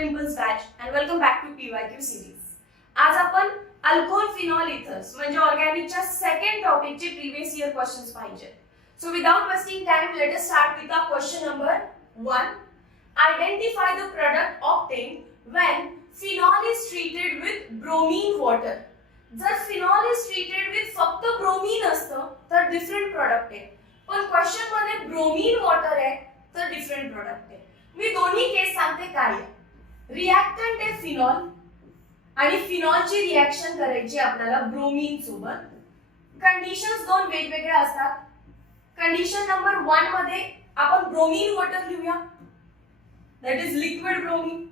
Impulse Batch and welcome back to PYQ series. आज आपण alcohol phenol ethers म्हणजे ऑर्गॅनिकच्या second टॉपिकचे previous year questions पाहिजे. So without wasting time, let us start with our question number 1. Identify the product obtained when phenol is treated with bromine water. जर phenol is treated with फक्त bromine असतं तर different product आहे. पण question मध्ये bromine water आहे तर different product आहे. मी दोन्ही केस सांगते काय आहे. रिएक्टंट आहे फिनॉल आणि फिनॉलची रिएक्शन करायची आपल्याला ब्रोमीन सोबत. कंडिशन्स दोन वेगवेगळ्या असतात. कंडिशन नंबर 1 मध्ये आपण ब्रोमीन वॉटर लिहूया, दॅट इज लिक्विड ब्रोमीन.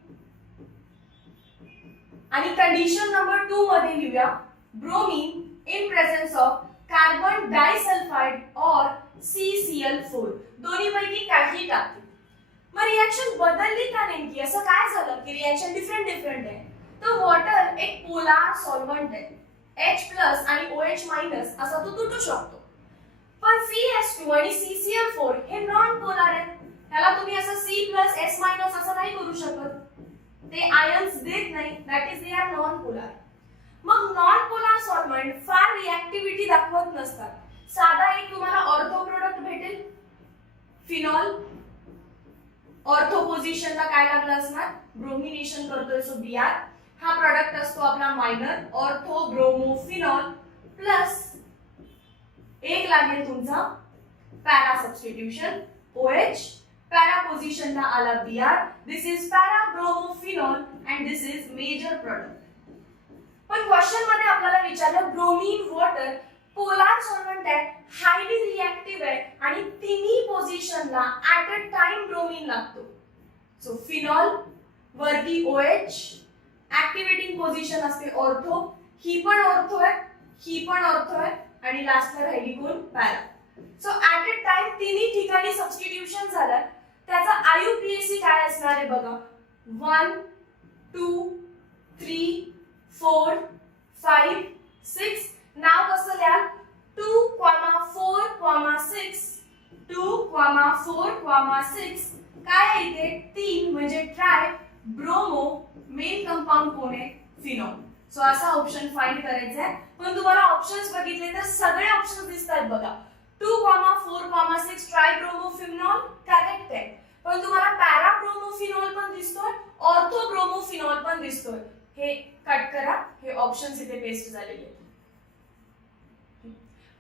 आणि कंडिशन नंबर 2 मध्ये लिहूया bromine in presence of carbon disulphide और CCl4. दोन्ही पैकी काही टाकते. मग रिएक्शन बदलली का नेमकी? असं काय झालं की रिएक्शन डिफरंट आहे. तर वॉटर एक पोलार सॉल्व्हंट आहे. H+ आणि OH- असा तो तुटू शकतो. पण CH2 आणि CCl4 हे नॉन पोलार आहेत. त्याला तुम्ही असं C+S- असं नाही करू शकत. ते आयन्स देत नाही, that is they are non polar. मग नॉन पोलार सॉल्व्हंट फार रिएक्टिव्हिटी दाखवत नसतात. साधा एक तुम्हाला ऑर्थो प्रोडक्ट भेटेल फिनॉल. ऑर्थो पोझिशनला काय लागलं असणार? ब्रोमिनेशन करतोय सो Br. हा प्रोडक्ट असतो आपला मायनर ऑर्थो ब्रोमोफिनॉल प्लस एक लागेल तुमचा पॅरा सबस्टिट्यूशन OH. पॅरा पोझिशनला आला Br. This is para bromophenol and this is major product. पण क्वेश्चन मध्ये आपल्याला विचारलं ब्रोमीन वॉटर पोलार सॉल्व्हंट आहे, हायली रिएक्टिव्ह आहे आणि तिन्ही पोझिशनला ऍट अ टाइम ब्रोमीन लागतो. सो फिनॉल वरती OH, ऍक्टिव्हेटिंग पोझिशन असते ऑर्थो. ही पण ऑर्थो आहे, ही पण ऑर्थो आहे आणि लास्टला राहिली कोण? Para. So at a time तिन्ही ठिकाणी सबस्टिट्यूशन झालं. त्याचा IUPAC काय असणार आहे बघा. 1 2 3 4 5 6. नाव कसं लिहाल? 2,4,6 2,4,6. काय आहे इथे? 3 म्हणजे ट्राय ब्रोमो. मेन कंपाऊंड कोण आहे? फिनॉल. सो असा ऑप्शन फाइंड करायचा आहे. पण तुम्हाला ऑप्शन्स बघितले तर सगळे ऑप्शन्स दिसतात बघा. 2,4,6 ट्राय ब्रोमोफिनॉल करेक्ट आहे. पण तुम्हाला पॅरा ब्रोमोफिनॉल पण दिसतोय, ऑर्थो ब्रोमोफिनॉल पण दिसतोय. हे कट करा, हे ऑप्शन्स इथे पेस्ट झालेले आहेत.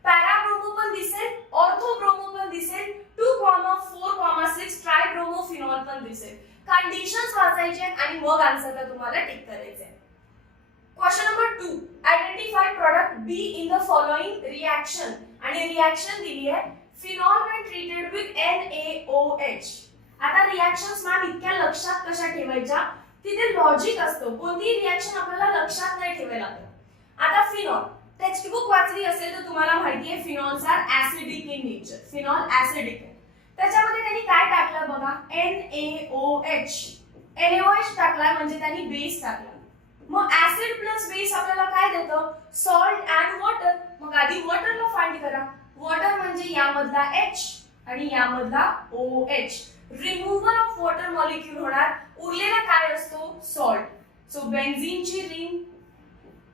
पॅरा ब्रोमो पण दिसेल, ऑर्थो ब्रोमो पण दिसेल, 2,4,6 ट्राय ब्रोमोफिनॉल पण दिसेल. कंडिशन्स वाचायचे आणि मग आन्सरला तुम्हाला टिक करायचे आहे. Question number 2. Identify product B in the following reaction. आणि रिएक्शन दिली आहे phenol when treated with NaOH. आता रिएक्शन्स मॅम इतक्या लक्षात कशा ठेवायच्या? तिथे लॉजिक असतं. कोणतीही रिएक्शन आपल्याला लक्षात नाही ठेवायला लागत. आता फिनॉल टेक्स्ट बुक वाचली असेल तर तुम्हाला माहिती आहे phenols are acidic in nature. Phenol acidic आहे. त्याच्यामध्ये त्यांनी काय टाकलं बघा? NaOH. NaOH टाकला म्हणजे त्यांनी बेस टाकला. मग ऍसिड प्लस बेस आपल्याला काय देतं? Salt and water. मग आधी वॉटरला फाइंड करा. वॉटर म्हणजे यामधला H आणि यामधला OH. Removal of water molecule होणार. उरलेला काय असतो? सॉल्ट. सो बेन्झीनची रिंग,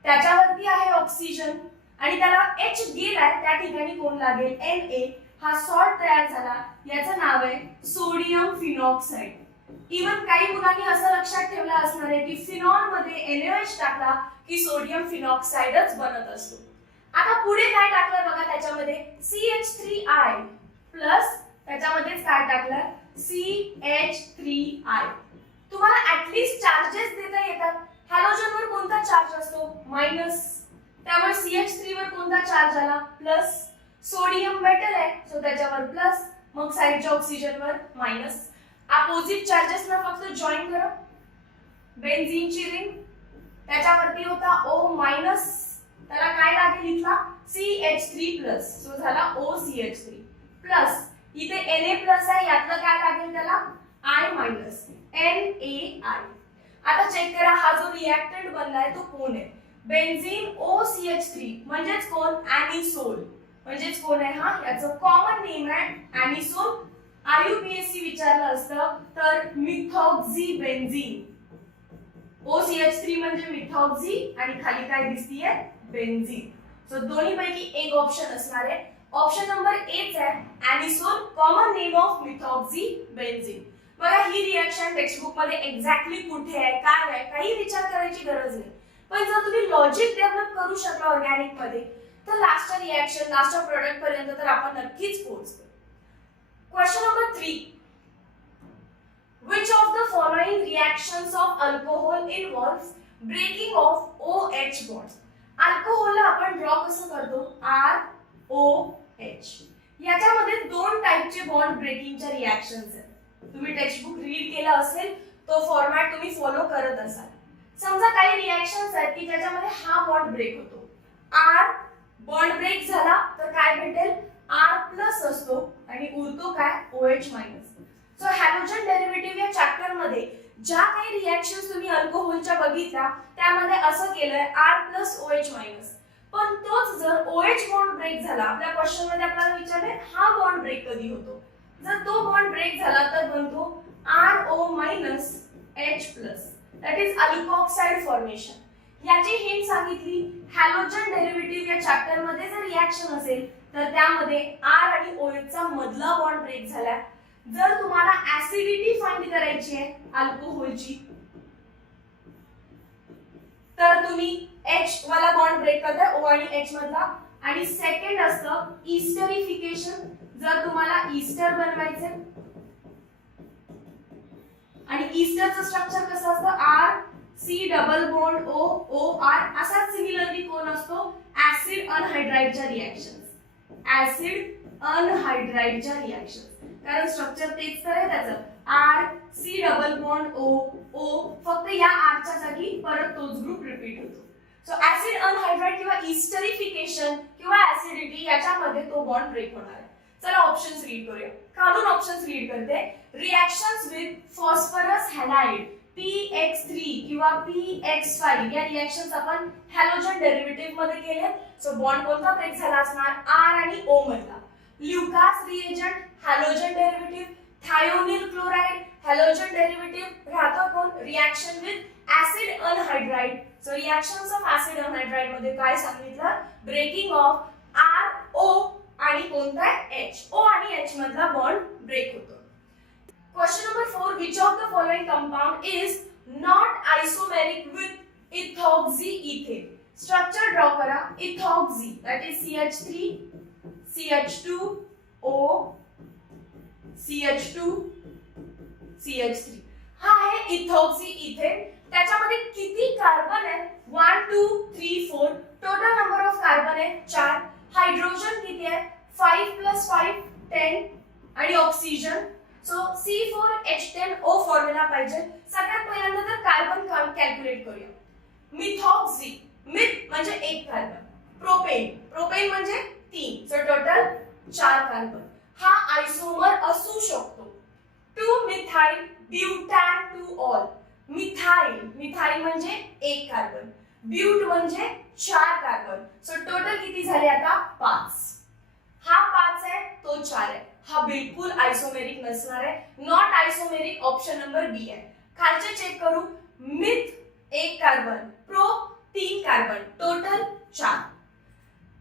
त्याच्यावरती आहे ऑक्सिजन आणि त्याला H गेलाय, त्या ठिकाणी कोण लागेल? Na. हा सॉल्ट तयार झाला. याचं नाव आहे सोडियम फिनॉक्साइड. इवन काही मुलांनी असं लक्षात ठेवलं असणार आहे की फिनॉल मध्ये NaOH टाकला की सोडियम फिनॉक्साइडच बनत असतो. आता पुढे काय टाकलं बघा? त्याच्यामध्ये CH3I प्लस त्याच्यामध्येच काय टाकलं? CH3I. तुम्हाला ऍटलीस्ट चार्जेस देता येतात. हॅलोजन वर कोणता चार्ज असतो? मायनस. त्यामुळे CH3 वर कोणता चार्ज आला? प्लस. सोडियम मेटल आहे सो त्याच्यावर प्लस. मग साइडच्या ऑक्सिजन वर मायनस. अपोजिट चार्जेस ना फक्त जॉइन करा. बेन्झीनची रिंग, त्याच्यावरती होता O-, त्याला काय लागेल इथला? CH3 plus. सो झाला OCH3 प्लस. इथे Na+ आहे, यातलं काय लागेल त्याला? I-, NaI. आता चेक करा हा जो रिएक्टंट बनलाय तो कोण आहे? बेन्झीन OCH3 म्हणजेच कोण? ॲनिसोल. म्हणजेच कोण आहे हा? याचं कॉमन नेम आहे ॲनिसोल. IUPAC विचारलं असतं तर मिथॉक्झी बेन्झीन. OCH3 म्हणजे मिथॉक्सी आणि खाली काय दिसतीये बेन्झीन. सो दोन्ही पैकी एक ऑप्शन असणार आहे. ऑप्शन नंबर ए च आहे anisole, common name of methoxy benzene. बघा ही रिएक्शन टेक्स्टबुक मध्ये एक्झॅक्टली कुठे आहे काय आहे काही विचार करायची गरज नाही. पण जर तुम्ही लॉजिक डेव्हलप करू शकला ऑर्गॅनिक मध्ये तर लास्टच्या रिएक्शन लास्टच्या प्रोडक्ट पर्यंत तर आपण नक्कीच पोहोचतो. Question number 3. Which of the following reactions of alcohol involves breaking of OH bonds? अल्कोहोलला आपण ड्रॉ कसं करतो ROH. याच्यामध्ये दोन टाइपचे बॉन्ड ब्रेकिंगच्या रिएक्शन्स आहेत. तुम्ही टेक्स्टबुक रीड केला असेल तो फॉर्मॅट तुम्ही फॉलो करत असाल. समजा काही रिएक्शन्स आहेत की ज्याच्यामध्ये हा बॉन्ड ब्रेक होतो. R बॉन्ड ब्रेक झाला तर काय भेटेल R+ असतो आणि उरतो काय OH-. सो हॅलोजन डेरिव्हेटिव्ह या चॅप्टर मध्ये ज्या काही रिएक्शन्स तुम्ही अल्कोहोलच्या बघितल्या त्यामध्ये असं केलंय R+OH-. पण तोच जर OH बॉन्ड ब्रेक झाला आपल्या क्वेश्चन मध्ये आपल्याला विचारले हा बॉन्ड ब्रेक कधी होतो. जर तो बॉन्ड ब्रेक झाला तर बनतो RO-H+. That is alkoxide formation. याची हिंट सांगितली हॅलोजन डेरिव्हेटिव्ह या चॅप्टर मध्ये जर रिएक्शन असेल तर त्यामध्ये R आणि OH चा मधला बॉन्ड ब्रेक झाला. जर तुम्हाला ऍसिडिटी फाइंड करायची आहे अल्कोहोलची तर तुम्ही H वाला बॉन्ड ब्रेक करताय O आणि H मधला. आणि सेकंड असतं इस्टरिफिकेशन. जर तुम्हाला ईस्टर बनवायचे आणि ईस्टरचं स्ट्रक्चर कसं असतं R C double bond O R. असाच सिमिलरली कोण असतो ऍसिड अनहायड्राइडच्या रिएक्शन्स. ऍसिड अनहायड्राइडच्या रिएक्शन्स कारण स्ट्रक्चर तेच तर आहे त्याचं R C double bond O फक्त या R च्या जागी परत तोच ग्रुप रिपीट होतो. सो ऍसिड अनहायड्राइड किंवा इस्टरिफिकेशन किंवा ऍसिडिटी याच्यामध्ये तो बॉन्ड ब्रेक होणार आहे. चला ऑप्शन्स रीड करूया. खालून ऑप्शन्स रीड करते. Reactions with phosphorus halide PX3 किंवा PX5 या रिएक्शन्स आपण हॅलोजन डेरिव्हेटिव्ह मध्ये केले. सो बॉन्ड कोणता ब्रेक झाला असणार R आणि O मधला. Lucas reagent halogen derivative. Thionyl chloride halogen derivative राहतो कोण reaction with acid anhydride. So reactions of acid anhydride मध्ये काय सांगितलं ब्रेकिंग ऑफ RO आणि कोणता H. O आणि H मधला बॉन्ड ब्रेक होतो. Question number 4. which of the following compound is not isomeric with ethoxyethane? Structure draw करा. ethoxy that is CH3 CH2O CH2 CH3 हा आहे ethoxyethane. त्याच्यामध्ये किती कार्बन आहे 1 2 3 4. टोटल नंबर ऑफ कार्बन आहे 4. हायड्रोजन किती आहे 5 + 5 10 आणि ऑक्सिजन. सो C4H10O फॉर्म्युला पाहिजे. सगळ्यात पहिल्यांदा तर कार्बन कॅल्क्युलेट करूया. मिथॉक्सी मिथ म्हणजे एक कार्बन. प्रोपेन म्हणजे 3. So total 4 carbon. हा आयसोमर असू शकतो. 2 मिथाइल ब्युटॅन 2 ऑल. मिथाइल म्हणजे एक कार्बन. ब्यूट म्हणजे 4 कार्बन. सो टोटल किती झाले आता 5. हा 5 आहे तो 4 आहे. हा बिल्कुल आइसोमेरिक नसणार आहे. Not isomeric option number B आहे. खालचे चेक करू. Meth 1 carbon pro 3 carbon total 4.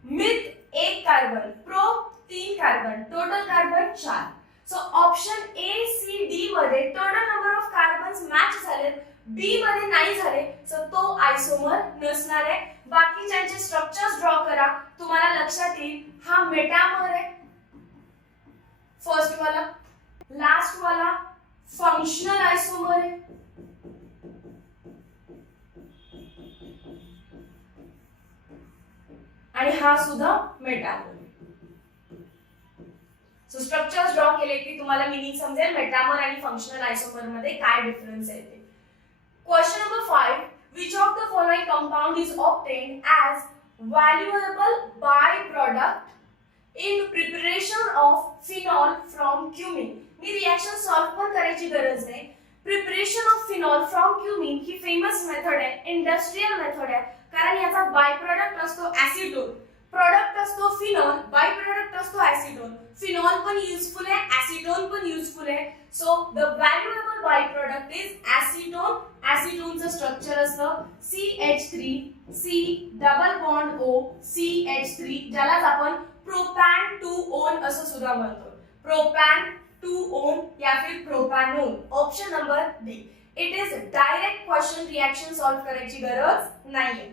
Meth 1 carbon pro 3 carbon total carbon 4. So option A C D मध्ये total number of carbons match झाले. बी मध्ये नाही झाले. सो तो आइसोमर नसणार आहे. बाकीच्यांचे स्ट्रक्चर्स ड्रॉ करा. तुम्हाला लक्षात येईल हा मेटामर आहे फर्स्ट वाला. लास्ट वाला फंक्शनल आइसोमर आहे. आणि हा सुद्धा मेटामर. सो स्ट्रक्चर्स ड्रॉ केले की तुम्हाला मीनिंग समजेल मेटामर आणि फंक्शनल आइसोमर मध्ये काय डिफरन्स आहे ते. Question number 5. which of the following compound is obtained as valuable byproduct in preparation of phenol from cumin? Me reaction solve पण करायची गरज नाही. Preparation of phenol from cumin he famous method आहे. Industrial method आहे कारण याचा by product असतो ऍसिटोन. Product असतो फिनॉल, बाय प्रोडक्ट असतो ऍसिटोन. फिनॉल पण युजफुल आहे, ऍसिटोन पण युजफुल आहे. So the valuable by product is acetone. ऍसिटोनचं स्ट्रक्चर असतं CH3 C double bond O CH3, ज्यालाच आपण प्रोपॅन 2-ओन असं सुद्धा म्हणतो. प्रोपॅन 2-ओन या फिर प्रोपॅनोन. Option number D. It is direct question, reaction solve करायची गरज नाहीये.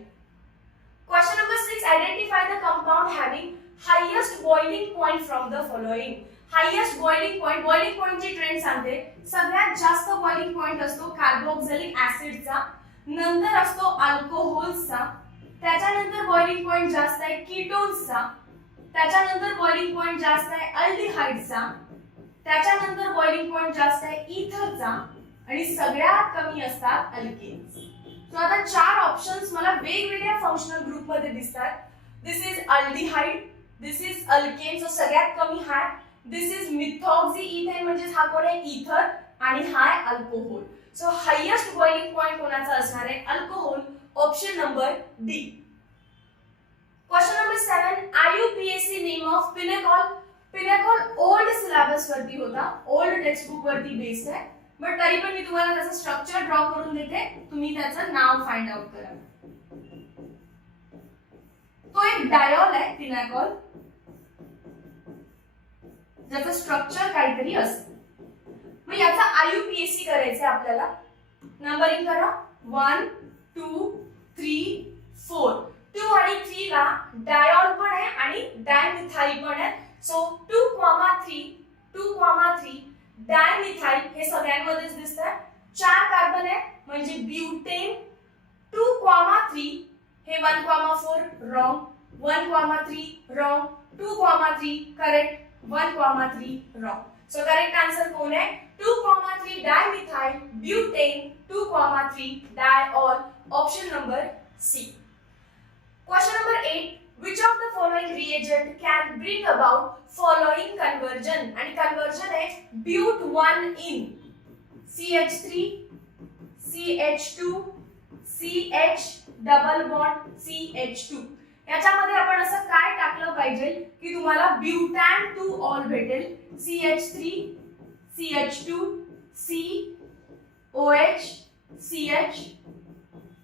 Question number 6. Identify the compound having highest boiling point from the following. Highest boiling point. Boiling point ची ट्रेंड सांगते. सगळ्यात जास्त boiling point असतो कार्बोक्सिलिक ऍसिडचा, नंतर असतो अल्कोहोलचा, त्याच्यानंतर boiling point जास्त आहे कीटोन्सचा, त्याच्यानंतर boiling point जास्त आहे अल्डिहाइडचा, त्याच्यानंतर boiling point जास्त आहे इथरचा आणि सगळ्यात कमी असतात अल्केन्स. सो आता 4 ऑप्शन्स मला वेगवेगळ्या फंक्शनल ग्रुप मध्ये दिसतात. This is aldehyde, this is alkane, so सगळ्यात कमी high. This is methoxy ethane, म्हणजे हा कोण आहे इथर, आणि high alcohol. So highest boiling point कोणाचा असणार आहे alcohol. Option number D. Question number 7. IUPAC name of pinacol. Pinacol old syllabus वरती होता, ओल्ड टेक्स्ट बुक वरती बेस्ड आहे, बट तरी पण मी तुम्हाला त्याचं स्ट्रक्चर ड्रॉ करून देते, तुम्ही त्याचं नाव फाइंड आउट करा. तो एक डायॉल आहे पिनेकॉल, ज्याचं स्ट्रक्चर काहीतरी असतं. मग याचा IUPAC करायचं आपल्याला. नंबरिंग करा 1 2 3 4. 2 आणि 3 ला डायॉल पण आहे आणि डायमिथाइल पण आहे. सो 2,3 डायमिथाइल हे सगळ्यांमध्येच दिसतंय. 4 कार्बन आहे म्हणजे ब्युटेन. 2,3 हे 1,4 wrong, 1,3 wrong, 2,3 correct, 1,3 wrong. So correct answer कोण आहे 2,3 dimethyl butane, 2,3 diol. Option number C. Question number 8. Which of the following reagent can bring about following conversion? आणि conversion आहे but1 in CH3 CH2 CH double bond CH2. याच्यामध्ये आपण असं काय टाकलं पाहिजे की तुम्हाला ब्युटॅन 2 ऑल भेटेल. CH3 CH2 COH CH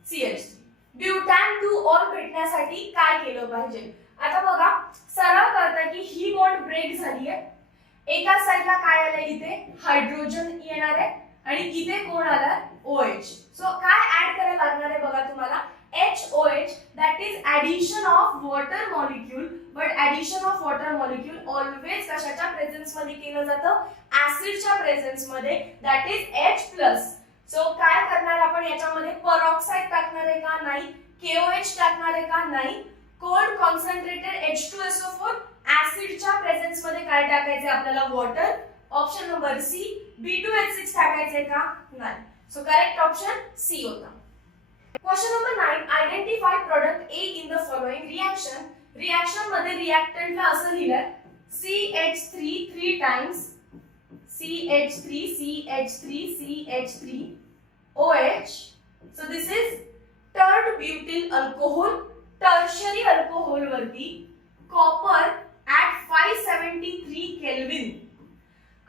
CH3. ब्युटॅन 2 all भेटण्यासाठी काय केलं पाहिजे. आता बघा सरळ करता की ही बॉन्ड ब्रेक झाली आहे, एका साइडला काय आलं इथे हायड्रोजन येणार आहे आणि इथे कोण आला OH. सो काय ऍड करायला लागणार आहे बघा तुम्हाला HOH, that is addition of water molecule. But addition of water molecule always कशाच्या प्रेझेन्स मध्ये केलं जातं ऍसिडच्या प्रेझेन्स मध्ये, दॅट इज H+. सो काय करणार आपण याच्यामध्ये पेरॉक्साइड टाकणार आहे का नाही, KOH टाकणार आहे का नाही, कोल्ड कॉन्सन्ट्रेटेड H2SO4. ऍसिडच्या प्रेझेन्स मध्ये काय टाकायचे आपल्याला water. Option number C. B2H6 टाकायचे का नाही. सो करेक्ट ऑप्शन सी होता. Question number 9. Identify product A in the following reaction. Reaction मध्ये रिएक्टंटला असं लिहिलंय CH3 3 times CH3 CH3 CH3 OH. So this is third butyl alcohol. Tertiary alcohol वरती copper at 573 kelvin.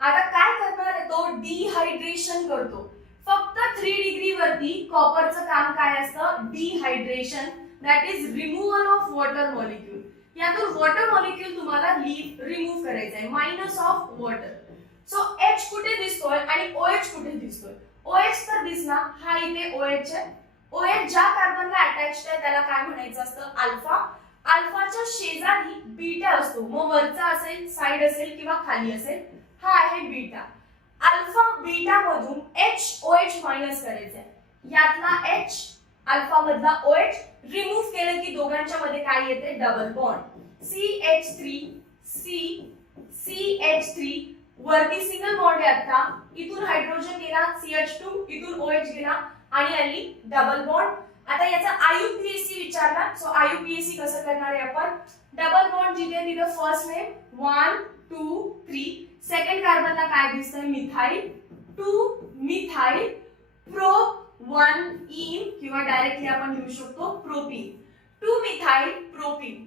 आता काय करणार आहे तो डिहायड्रेशन करतो. फक्त 3 डिग्री वरती कॉपरचं काम काय असतं dehydration, that is removal of water molecule. यातून वॉटर मॉलिक्यूल तुम्हाला रिमूव्ह करायचं आहे, minus of water. So H कुठे दिसतोय आणि OH कुठे दिसतोय. OH तर दिसला, हा इथे OH आहे. OH ज्या कार्बनला अटॅच्ड आहे त्याला काय म्हणायचं असतं अल्फा. अल्फाच्या शेजारी बीटा असतो, मग वरचा असेल साइड असेल किंवा खाली असेल, हा आहे बीटा. अल्फा बीटा मधून HOH मायनस करायचंय. यातला H अल्फा मधला OH रिमूव्ह केलं की दोघांच्या मध्ये काय येते डबल बॉन्ड. CH3 CH3 वरती सिंगल बॉन्ड आहे. आता इथून हायड्रोजन गेला CH2, इथून OH गेला आणि आली डबल बॉन्ड. आता याचा IUPAC विचारला. सो IUPAC कसं करणार आहे आपण डबल बॉन्ड जिथे तिथे फर्स्ट नेम 1 2 3. सेकंड कार्बनला काय दिसतंय मिथाइल 2 मिथाइल प्रो 1 इन किंवा डायरेक्टली आपण लिहू शकतो propene. 2 methyl propene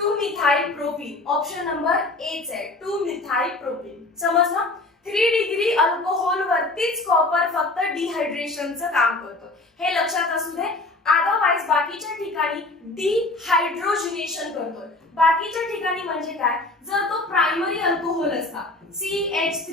2 methyl propene, option number H आहे 2 मिथाइल प्रोपीन. समजलं? 3 डिग्री अल्कोहोल वरतीच कॉपर फक्त डिहायड्रेशनचं काम करतो, हे लक्षात असू दे. अदरवाइज बाकीच्या ठिकाणी डिहायड्रोजिनेशन करतो. बाकीच्या ठिकाणी म्हणजे काय, जर तो प्रायमरी अल्कोहोल असता CH3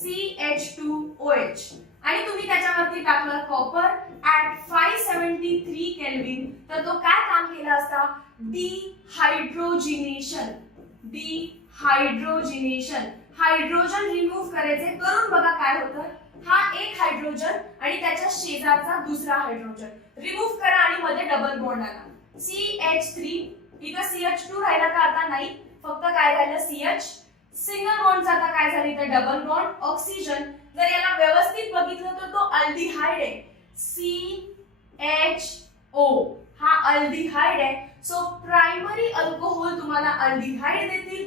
CH2OH आणि तुम्ही त्याच्यावरती टाकलं कॉपर ऍट 573 केल्विन, तर तो काय काम केलं असता, डिहायड्रोजिनेशन. डिहायड्रोजिनेशन, हायड्रोजन रिमूव्ह करायचे. करून बघा काय होतं, हा एक हायड्रोजन आणि त्याच्या शेजारचा दुसरा हायड्रोजन रिमूव्ह करा आणि मध्ये डबल बॉन्ड आणा. CH3 इथं CH2 राहिला का, आता नाही, फक्त काय राहिलं CH. सिंगल बॉन्डचा आता काय झालं इथं डबल बॉन्ड. ऑक्सिजन जर याला व्यवस्थित बघितलं तर तो अल्डिहाइड आहे, CHO हा अल्डिहाइड आहे. सो प्रायमरी अल्कोहोल तुम्हाला अल्डिहाइड देतील,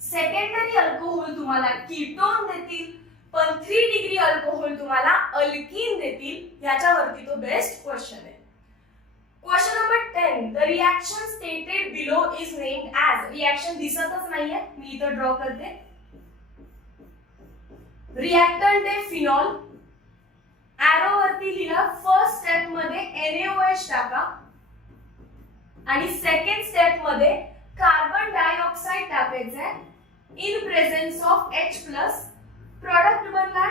सेकंडरी अल्कोहोल तुम्हाला कीटोन देतील, पण 3 डिग्री अल्कोहोल तुम्हाला अल्कीन देतील. याच्यावरती तो बेस्ट क्वेश्चन आहे. Question number 10, the reaction stated below is named as. Reaction दिसतच नाहीये, मी इथं ड्रॉ करते. रिएक्टंट आहे फिनॉल, एरो वरती लिहिलं. फर्स्ट स्टेप मध्ये NaOH टाका आणि सेकंड स्टेप मध्ये कार्बन डायऑक्साइड टाकायचं आहे in presence of H+. Product बनला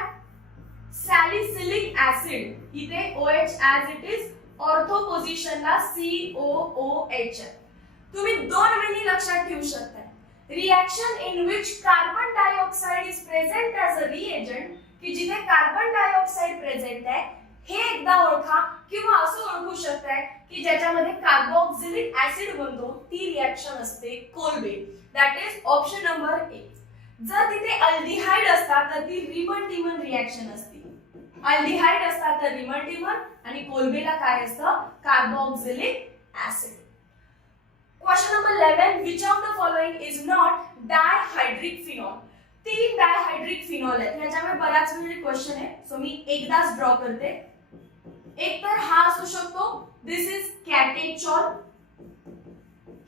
सॅलिसिलिक ऍसिड, इथे OH as it is, ortho पोझिशनला COOH. तुम्ही दोन वेळी लक्षात ठेवू शकता. Reaction in which carbon dioxide is present as a reagent, की जिथे कार्बन डायऑक्साइड प्रेझेंट आहे हे एकदा ओळखा, किंवा असं ओळखू शकताय की ज्याच्यामध्ये कार्बोक्सिलिक ऍसिड बनतो ती रिएक्शन असते Kolbe. That is option number A. जर तिथे अल्डिहाइड असतात तर ती रिमन टिमन रिएक्शन असते. अल्डिहाइड असतात तर रिमन टिमन आणि कोल्बेला काय असतं, carboxylic acid. Question number 11, which of the following is not dihydric phenol. 3 dihydric phenol आहेत. याच्यामध्ये बराच वेळ क्वेश्चन आहे, सो मी एकदाच ड्रॉ करते. एक तर हा असू शकतो, दिस इज कॅटेचॉल.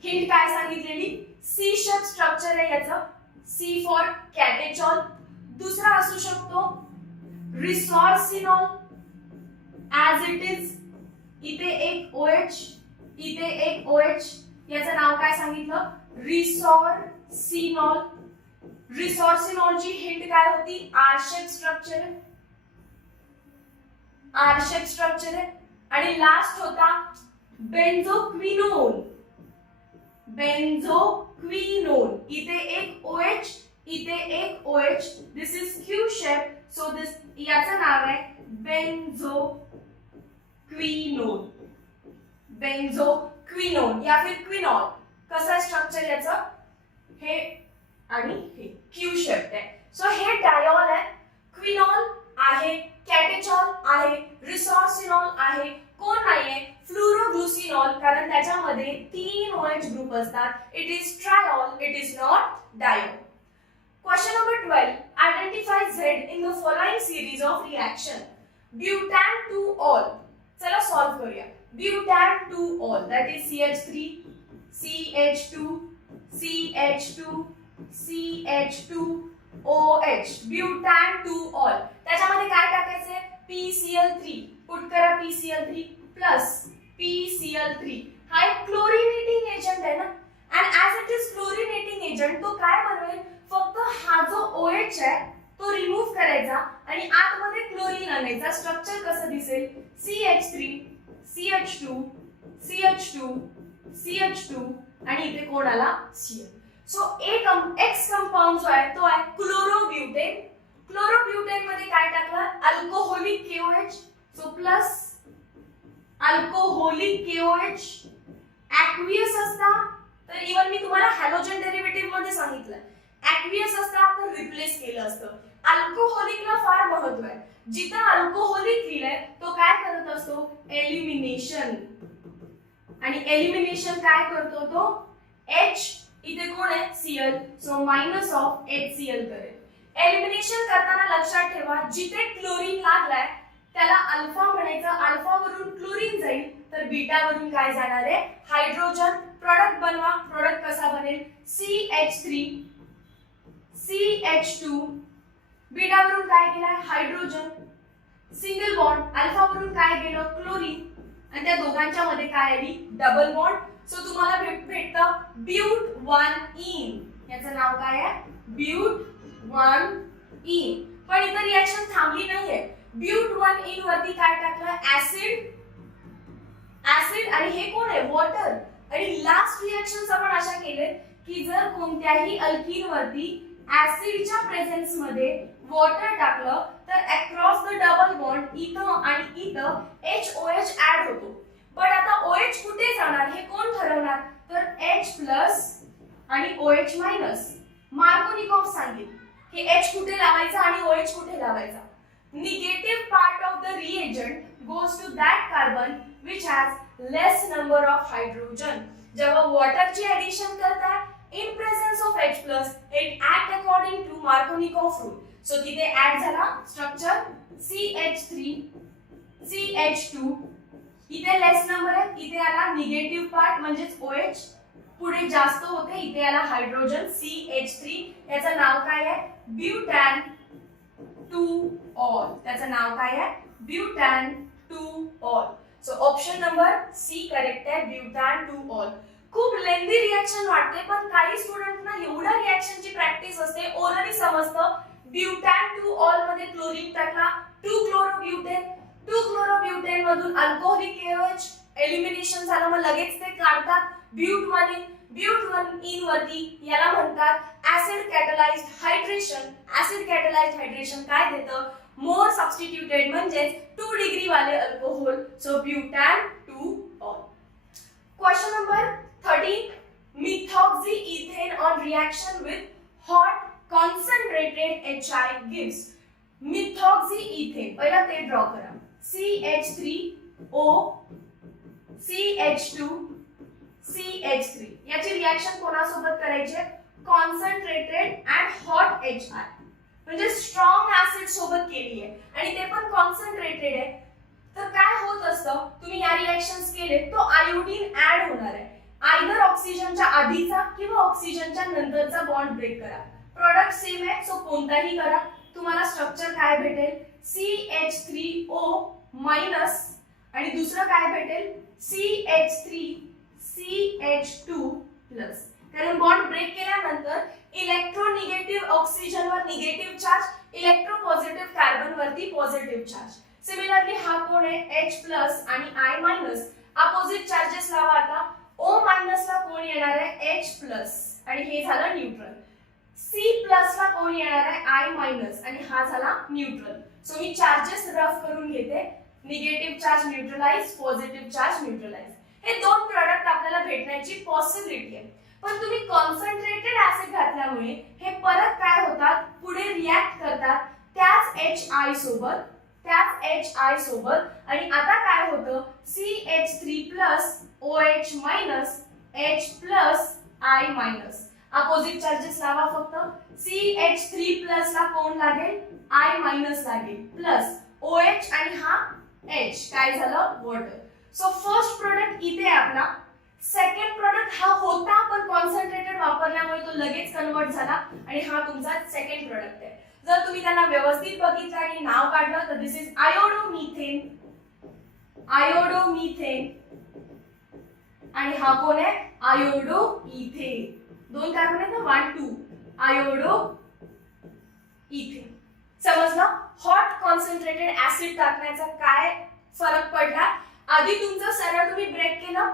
हिंट काय सांगितलेली, C शेप स्ट्रक्चर आहे याचं, C फॉर कॅटेचॉल. दुसरा असू शकतो रिसॉर्सिनॉल, ॲज इट इज, इथे एक OH, इथे एक OH, याचं नाव काय सांगितलं, रिसॉर्सिनॉल. रिसॉर्सिनॉलची हिंट काय होती, आर शेप स्ट्रक्चर आहे, आर शेप स्ट्रक्चर आहे. आणि लास्ट होता बेंझोक्विनोन. बेंझोक्विनोन, इथे एक OH, इथे एक OH, this is Q shape, so this, याचं नाव आहे बेंझोक्विनोन. बेंझोक्विनोन या फिर क्विनॉल. कसं आहे स्ट्रक्चर याचं, हे आणि हे Q शेप आहे. सो हे डायॉल आहे, क्विनॉल आहे, कॅटेचॉल आहे, रिसॉर्सिनॉल आहे, कोण नाहीये फ्लोरोग्लुसिनॉल, कारण त्याच्यामध्ये 3 OH ग्रुप असतात. It is triol, it is not diol. Question number 12, identify Z in the following series of reaction. Butan 2-ol. चला सॉल्व करूया. Butan 2-ol, that is CH3 CH2 CH2 CH2OH. Butan 2-ol. त्याच्यामध्ये काय टाकायचे, PCl3. Put करा PCl3 plus PCl3. हा एक chlorinating agent आहे ना, and as it is chlorinating agent, तो काय बनवेल, फक्त हा जो OH आहे तो रिमूव्ह करायचा आणि आतमध्ये क्लोरीन आणायचा. स्ट्रक्चर कसं दिसेल, CH3 CH2 CH2 CH2 आणि इथे कोण आला, Cl. सो एक्स कंपाऊंड जो आहे तो आहे क्लोरोब्युटेन. क्लोरोब्युटेन मध्ये काय टाकलं, alcoholic KOH, so plus alcoholic KOH. ऍक्वियस असता तर इवन मी तुम्हाला हॅलोजन डेरिव्हेटिव्ह मध्ये सांगितलं, ऍक्वियस असता तर रिप्लेस केलं असतं. अल्कोहोलिकला फार महत्व आहे. जिथं अल्कोहोलिक लिहिलंय तो काय करत असतो, एलिमिनेशन. आणि एलिमिनेशन काय करतो तो, H, इथे कोण आहे Cl, so minus of HCl करेल. एलिमिनेशन करताना लक्षात ठेवा, जिथे क्लोरीन लागलाय त्याला अल्फा म्हणायचं, अल्फा वरून क्लोरीन जाईल तर बीटा वरून काय जाणार आहे, हायड्रोजन. प्रोडक्ट बनवा. प्रोडक्ट कसा बनेल? CH3 CH2 बीटा वरून काय गेलाय? हायड्रोजन. सिंगल बॉन्ड अल्फा वरून काय गेलं? क्लोरीन. आणि त्या दोघांच्या मध्ये काय आली? Double bond. सो तुम्हाला भेटतं ब्यूट-1-ईन. याचं नाव काय आहे? ब्यूट-1-ईन. पण इथं रिएक्शन थांबली नाहीये. ब्यूट-1-ईन वरती काय टाकलं? ऍसिड. आणि हे कोण आहे? वॉटर. आणि लास्ट रिएक्शन्स आपण अशा केले की जर कोणत्याही अल्कीन वरती ऍसिडच्या प्रेझेन्स मध्ये वॉटर टाकलं तर अक्रॉस द डबल बॉन्ड इथं आणि इथं HOH ऍड होतो. पण आता OH कुठे जाणार हे कोण ठरवणार? तर H+ आणि OH-. मार्कोनिकॉफ सांगेल की H कुठे लावायचा आणि OH कुठे लावायचा. Negative part of the reagent goes to that carbon which has less number of hydrogen. जेव्हा वॉटरची ऍडिशन करताय in presence of H+, it act according to Markovnikov rule. So तिथे ऍड झाला स्ट्रक्चर CH3 CH2. इथे लेस number आहे, इथे आला negative part म्हणजेच OH. पुढे जास्त होते, इथे आला हायड्रोजन CH3. याचं नाव काय आहे? ब्युटॅन 2-ऑल. त्याचं नाव काय आहे? ब्युटॅन 2-ऑल. So option number C correct आहे, ब्युटॅन 2-ऑल. खूप लेंदी रिएक्शन वाटते पण काही स्टुडंटना एवढ्या रिएक्शनची प्रॅक्टिस असते, ओरली समजतं. ब्युटॅन 2-ऑल मध्ये क्लोरीन टाकला, 2-क्लोरोब्युटेन. 2-क्लोरोब्युटेन मधून अल्कोहोलिक KOH एलिमिनेशन झालं, मग लगेच ते काढतात ब्यूट-1-ईन. ब्यूट-1-ईन वरती याला म्हणतात acid catalysed hydration. Acid catalysed hydration काय देतं? मोर सबस्टिट्यूटेड म्हणजेच 2 डिग्री वाले alcohol. So butan two ol. Question number 13. Methoxyethane on reaction with hot concentrated HI gives. Methoxyethane पहिला ते ड्रॉ करा. CH3O CH2 CH3 याची रिएक्शन कोणासोबत करायची? कॉन्सन्ट्रेटेड अँड हॉट HI म्हणजे स्ट्रॉंग ऍसिड सोबत केली आहे आणि ते पण कॉन्सन्ट्रेटेड आहे. तर काय होत असतं? तुम्ही या रिएक्शन्स केले तो आयोडीन ऍड होणार आहे. आयदर ऑक्सिजनच्या आधीचा किंवा ऑक्सिजनच्या नंतरचा बॉन्ड ब्रेक करा. प्रोडक्ट सेम आहे सो कोणताही करा. तुम्हाला स्ट्रक्चर काय भेटेल? CH3O- आणि दुसरं काय भेटेल? CH3 CH2+. कारण बॉन्ड ब्रेक केल्यानंतर इलेक्ट्रोनिगेटिव्ह ऑक्सिजन वर निगेटिव्ह चार्ज, इलेक्ट्रोपॉझिटिव्ह कार्बन वरती पॉझिटिव्ह चार्ज. सिमिलरली हा कोण आहे? H+ आणि I-. अपोजिट चार्जेस लावा आता. O- ला कोण येणार आहे? H+ आणि हे झालं न्यूट्रल. C+ ला कोण येणार आहे? I- आणि हा झाला न्यूट्रल. सो मी चार्जेस रफ करून घेते. Negative charge neutralize, positive charge neutralize. हे दोन प्रोडक्ट आपल्याला भेटण्याची पॉसिबिलिटी आहे. पण तुम्ही कॉन्सन्ट्रेटेड ऍसिड घातल्यामुळे हे परत काय होतात? पुढे रिएक्ट करतात त्याच HI सोबत. आणि आता काय होतं? CH3+ OH- H+ I-. Opposite charges लावा फक्त. CH3+ ला कोण लागेल? I- लागेल प्लस OH आणि हा H काय झालं? वॉटर. सो फर्स्ट प्रोडक्ट इथे आपला. सेकंड प्रोडक्ट हा होता पण कॉन्सन्ट्रेटेड वापरल्यामुळे तो लगेच कन्वर्ट झाला आणि हा तुमचा सेकंड प्रोडक्ट आहे. जर तुम्ही त्यांना व्यवस्थित बघितलं आणि नाव काढलं तर दिस इज आयोडोमिथेन. आणि हा कोण आहे? आयोडोइथेन. 2 कार्बन आहेत ना, 1 2. आयोडोइथेन. समजलं? हॉट कॉन्सन्ट्रेटेड ऍसिड टाकण्याचा काय फरक पडला? आधी तुमचं सरळ तुम्ही ब्रेक केलं,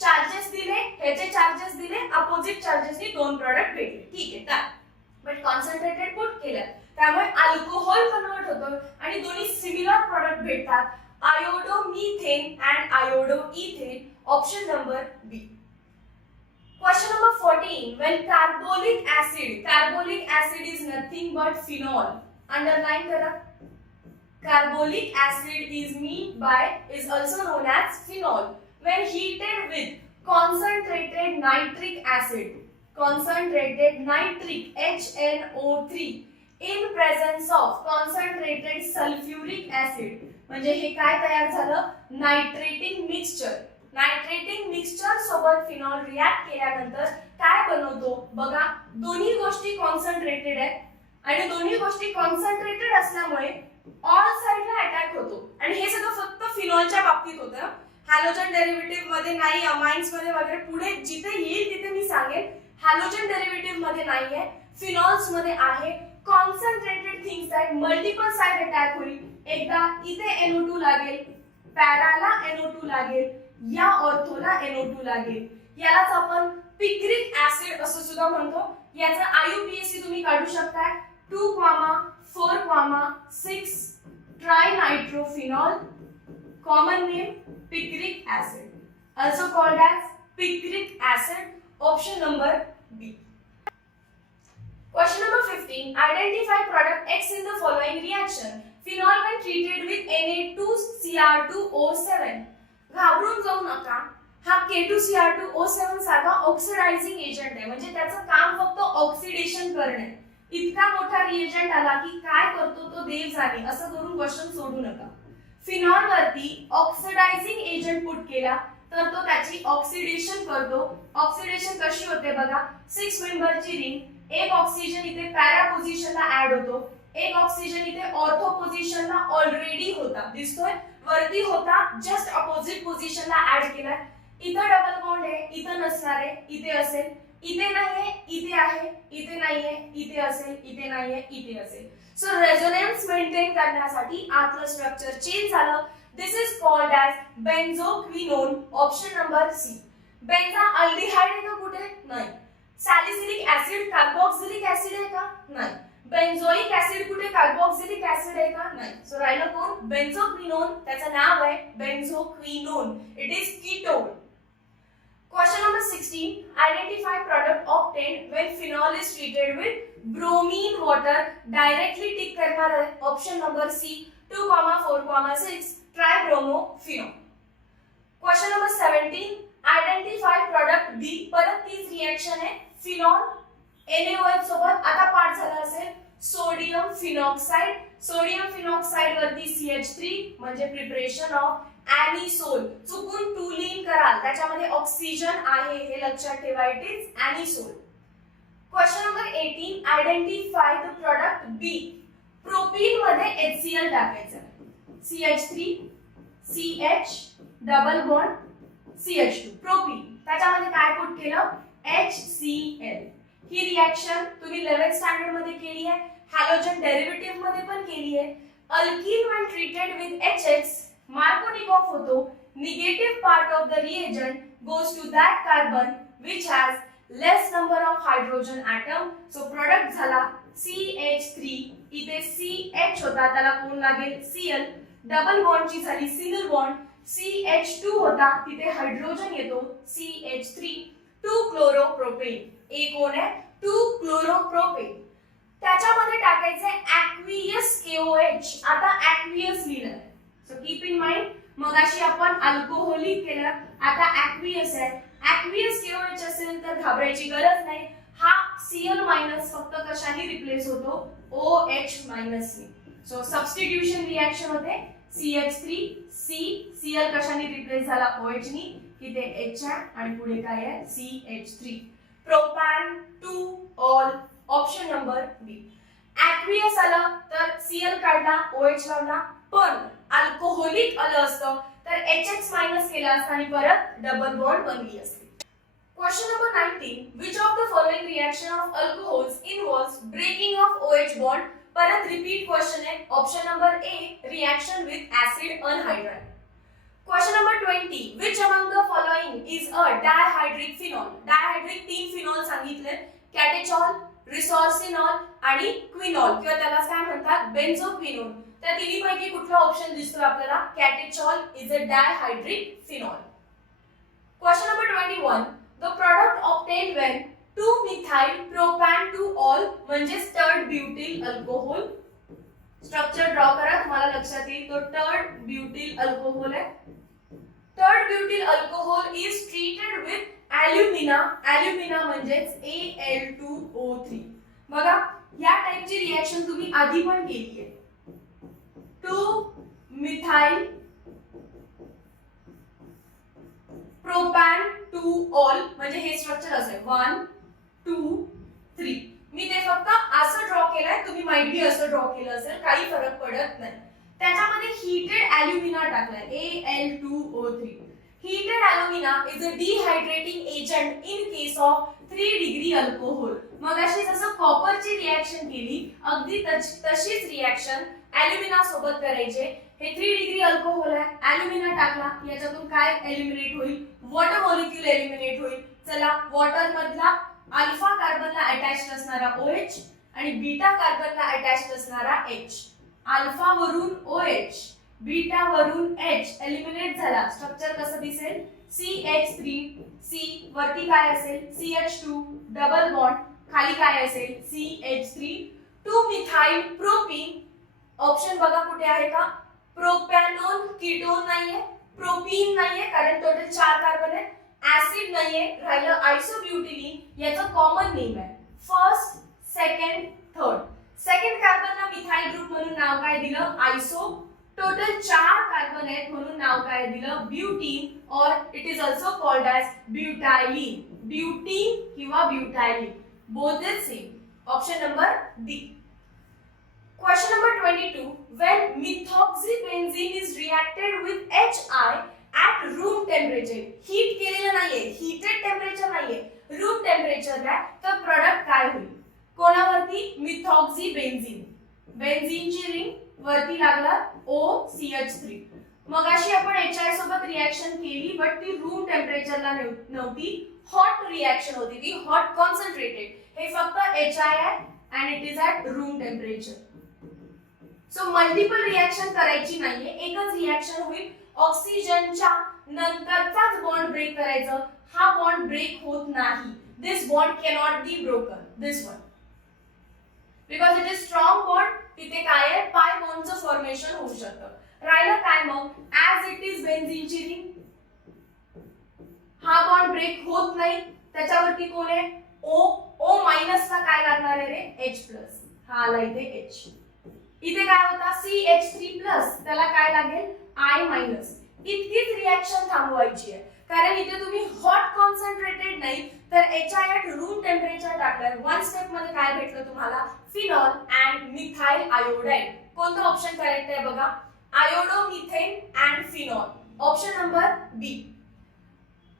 चार्जेस दिले, ह्याचे चार्जेस दिले, अपोजिट चार्जेसनी 2 प्रोडक्ट भेटले. ठीक आहे का? बट कॉन्सन्ट्रेटेड पुट केलं त्यामुळे अल्कोहोल कन्वर्ट होतं आणि दोन्ही सिमिलर प्रोडक्ट भेटतात. Iodomethane and iodoethane. Option number B. Question number 14. When carbolic acid is nothing but phenol. Underline करा. Carbolic acid is also known as phenol. When heated with concentrated nitric acid, HNO3 in presence of concentrated sulfuric acid, म्हणजे हे काय तयार झालं? नायट्रेटिंग mixture. नायट्रेटिंग mixture सोबत phenol react केल्यानंतर काय बनवतो बघा. दोन्ही गोष्टी कॉन्सन्ट्रेटेड आहेत आणि दोन्ही गोष्टी कॉन्सन्ट्रेटेड असल्यामुळे ऑल साइडला अटॅक होतो. आणि हे सगळं फक्त फिनॉलच्या बाबतीत होतं. हॅलोजन डेरिव्हेटिव्ह मध्ये नाही, अमाइन्स मध्ये वगैरे पुढे जिथे येईल तिथे मी सांगेन. हॅलोजन डेरिव्हेटिव्ह मध्ये नाहीये, फिनॉल्स मध्ये आहे. कॉन्सन्ट्रेटेड थिंग्स आहेत, मल्टिपल साइड अटॅक होईल. एकदा इथे NO2 लागेल, पॅराला NO2 लागेल, या ऑर्थोला NO2 लागेल. यालाच आपण पिक्रिक ऍसिड असं सुद्धा म्हणतो. याचं IUPAC तुम्ही काढू शकता. 2,4,6 ट्रायनायट्रोफिनॉल, common name picric acid, also called as picric acid. Option number B. Question number 15. Identify product X in the following reaction. Phenol when treated with Na2Cr2O7. घाबरून जाऊ नका. हा K2Cr2O7 सारखा ऑक्सिडायझिंग एजंट आहे, म्हणजे त्याचं काम फक्त ऑक्सिडेशन करणे. इतका मोठा रिएजंट आला की काय करतो तो देव जाणे, असं करून क्वेश्चन सोडू नका. फिनॉल वरती ऑक्सिडायझिंग एजंट पुट केला तर तो त्याची ऑक्सिडेशन करतो. ऑक्सिडेशन कशी होते बघा. 6 मेंबरची रिंग, एक ऑक्सिजन इथे पॅरा पोझिशनला ऍड होतो, एक ऑक्सिजन इथे ऑर्थो पोझिशनला ऑलरेडी होता, दिसतोय वरती होता, जस्ट अपोजिट पोझिशनला ऍड केलाय. इथं डबल बॉन्ड आहे, इथं नसणार आहे, इथे असेल. इथे नाहीये, इथे आहे, इथे नाहीये, इथे असेल, इथे नाहीये, इथे असेल. सो रेझोनन्स मेंटेन करण्यासाठी आतलं स्ट्रक्चर चेंज झालं. This is called as benzoquinone. Option number C. Benzaldehyde आहे का कुठे? नाही. सॅलिसिलिक ऍसिड कार्बोक्सिलिक ऍसिड आहे का? नाही. बेन्झोइक ऍसिड कुठे कार्बोक्सिलिक ऍसिड आहे का? नाही. सो राहिलं कोण? बेन्झोक्विनोन. त्याचं नाव आहे benzoquinone. It is ketone. Question number 16. Identify product obtained when phenol is treated with bromine water. Directly tick करणार आहे. Option number C. 2,4,6 ट्रायब्रोमोफिनॉल. Question number 17. Identify product B. परत तीच रिएक्शन आहे. फिनॉल NaOH सोबत आता पार्ट झाला असेल सोडियम फिनॉक्साइड. सोडियम फिनॉक्साइड वरती CH3 म्हणजे प्रिपरेशन ऑफ एनिसोल. चुकून 2 लीन कराल, त्याच्यामध्ये ऑक्सिजन आहे हे लक्षात ठेवा. It is anisole. Question number 18. Identify the product B. Propene मध्ये HCl टाकायचं. CH3 CH double bond CH2 propene. त्याच्यामध्ये काय पुट केलं? HCl. ही रिएक्शन तुम्ही 11th स्टँडर्ड मध्ये केली आहे, हॅलोजन डेरिव्हेटिव्ह मध्ये पण केली आहे. Alkyne when treated with HX Markovnikov होतो. Negative part of the reagent goes to that carbon which has less number of hydrogen atom. So product झाला CH3. इथे CH होता, त्याला कोण लागेल? Cl. डबल बॉन्ड ची झाली सिंगल बॉन्ड. CH2 होता, तिथे हायड्रोजन येतो CH3. 2 क्लोरोप्रोपेन. ए कोण आहे? 2 क्लोरोप्रोपेन. त्याच्यामध्ये टाकायचे ऍक्वियस KOH. आता ऍक्वियस लिहिलं. सो कीप इन माइंड, मगाशी आपण अल्कोहोलिक केलं, आता ऍक्वियस आहे. ऍक्वियस KOH असेल तर घाबरायची गरज नाही. हा Cl मायनस फक्त कशाने रिप्लेस होतो? OH मायनस ने. सो सबस्टिट्यूशन रिएक्शन होते. CH3 C Cl कशाने रिप्लेस झाला? OH नी. इथे H आहे आणि पुढे काय आहे? CH3. Propane 2 all. Option number बी. ऍक्वियस आलं तर Cl काढला, OH लावला, पण अल्कोहोलिक आलं असतं तर HX मायनस केला असता आणि परत डबल बॉन्ड बनली असती. Question number 19. Which of the following reaction of alcohols involves breaking of OH bond? परत रिपीट क्वेश्चन आहे. Option number A reaction with acid anhydride. Question number 20. Which among the following is a dihydric phenol? डायहायड्रिक 3 phenol सांगितले. कॅटेचॉल, resorcinol आणि quinol किंवा त्याला काय म्हणतात? बेन्झोक्विनोन. त्या तिन्हीपैकी कुठला ऑप्शन दिसतो आपल्याला? Catechol is a dihydric phenol. Question number 21. The product obtained when 2-methyl propan 2-ol म्हणजे tert butyl alcohol. Structure draw करा, तुम्हाला लक्षात येईल. तो टर्ड ब्युटिल अल्कोहोल आहे. Tert butyl alcohol is treated with alumina. Alumina म्हणजेच Al2O3. बघा या टाइपची रिएक्शन तुम्ही आधी पण केली आहे. 2-methyl प्रोपॅन टू ऑल म्हणजे हे स्ट्रक्चर असेल 1 2 3. मी ते फक्त असं ड्रॉ केलंय, तुम्ही माइट बी असं ड्रॉ केलं असेल, काही फरक पडत नाही. त्याच्यामध्ये हीटेड ॲल्युमिना टाकलाय Al2O3. Heated alumina is a dehydrating agent in case of 3 degree alcohol. मग अशी जसं कॉपरची रिएक्शन केली अगदी तशीच रिएक्शन ॲल्युमिना सोबत करायचे. हे 3 डिग्री अल्कोहोल आहे, ॲल्युमिना टाकला, याच्यातून काय एलिमिनेट होईल? वॉटर मॉलिक्यूल एलिमिनेट होईल. चला, वॉटर मधला अल्फा कार्बनला अटॅच्ड असणारा OH आणि बीटा कार्बनला अटॅच्ड असणारा H. अल्फा वरून OH, बीटा वरून H एलिमिनेट झाला. स्ट्रक्चर कसं दिसेल? CH3, C वरती काय असेल? CH2 डबल बॉन्ड, खाली काय असेल? CH3 2 methyl propene. ऑप्शन बघा कुठे आहे का? प्रोपॅनोन कीटोन नाहीये, प्रोपीन नाहीये कारण टोटल 4 कार्बन आहेत, ऍसिड नाहीये, राहिलं आयसोब्युटिलीन, याचं कॉमन नेम आहे फर्स्ट, सेकंड, थर्ड. सेकंड कार्बनला मिथाइल ग्रुप म्हणून नाव काय दिलं? आयसो. टोटल 4 कार्बन आहेत म्हणून नाव काय दिलं? ब्युटीन, और it is also called as butylene. Butene किंवा butylene, both is same. Option number D. Question number 22. When methoxybenzene is reacted with HI at room temperature, heat केलेलं नाहीये, heated temperature नाहीये, room temperature ला, तर product काय होईल? कोणावरती? मिथॉक्सीबेन्झीन. बेन्झीनची ring वरती लागला OCH3. मगाशी आपण HI सोबत रिएक्शन केली, बट ती रूम टेम्परेचरला नव्हती, हॉट रिएक्शन होती, ती हॉट कॉन्सन्ट्रेटेड. हे फक्त HI आहे and it is at room temperature. So multiple reaction करायची नाहीये, एकच रिएक्शन होईल. ऑक्सिजनच्या नंतरचाच बॉन्ड ब्रेक करायचं. हा बॉन्ड ब्रेक होत नाही. This bond cannot be broken, this one, because it is strong bond. तिथे काय आहे? पाय बॉन्डचं फॉर्मेशन होऊ शकतं. राहिलं काय मग? ऍज इट इज बेन्झीनची रिंग, हा बॉन्ड ब्रेक होत नाही, त्याच्यावरती कोण आहे? O मायनसला काय लागणार आहे रे? H plus. हा आला इथे H. इथे काय होता? CH3 प्लस, त्याला काय लागेल? I minus. इतकीच रिएक्शन थांबवायची आहे, कारण इथे तुम्ही हॉट कॉन्सन्ट्रेटेड नाही तर HI ॲट रूम टेम्परेचर टाकल्यावर वन स्टेप मध्ये काय भेटलं तुम्हाला? Phenol and methyl iodide. कोणतं ऑप्शन करेक्ट आहे बघा? Iodomethane and phenol. Option number B.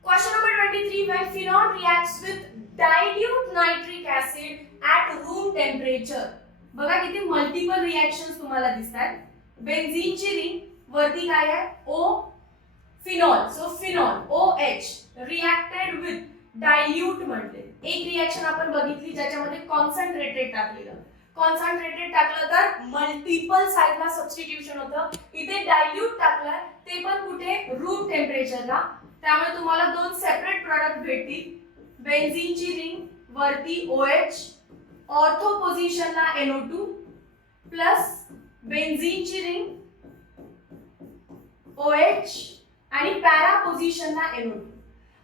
Question number 23. When phenol reacts with dilute nitric acid at room temperature. बघा किती मल्टिपल रिएक्शन्स तुम्हाला दिसतात. बेन्झीनची रिंग वरती काय आहे? O phenol, so phenol OH reacted with dilute म्हटले. एक रिएक्शन आपण बघितली ज्याच्यामध्ये कॉन्सन्ट्रेटेड टाकलेलं. कॉन्सन्ट्रेटेड टाकलं तर मल्टिपल साइडला सबस्टिट्यूशन होतं. इथे डायल्यूट टाकलं, ते पण कुठे? रूम टेम्परेचरला. त्यामुळे तुम्हाला दोन सेपरेट प्रोडक्ट भेटतील. बेन्झीनची रिंग वरती OH, ऑर्थो पोझिशनला NO2 प्लस बेन्झीनची रिंग OH आणि पॅरा पोझिशनला NO2.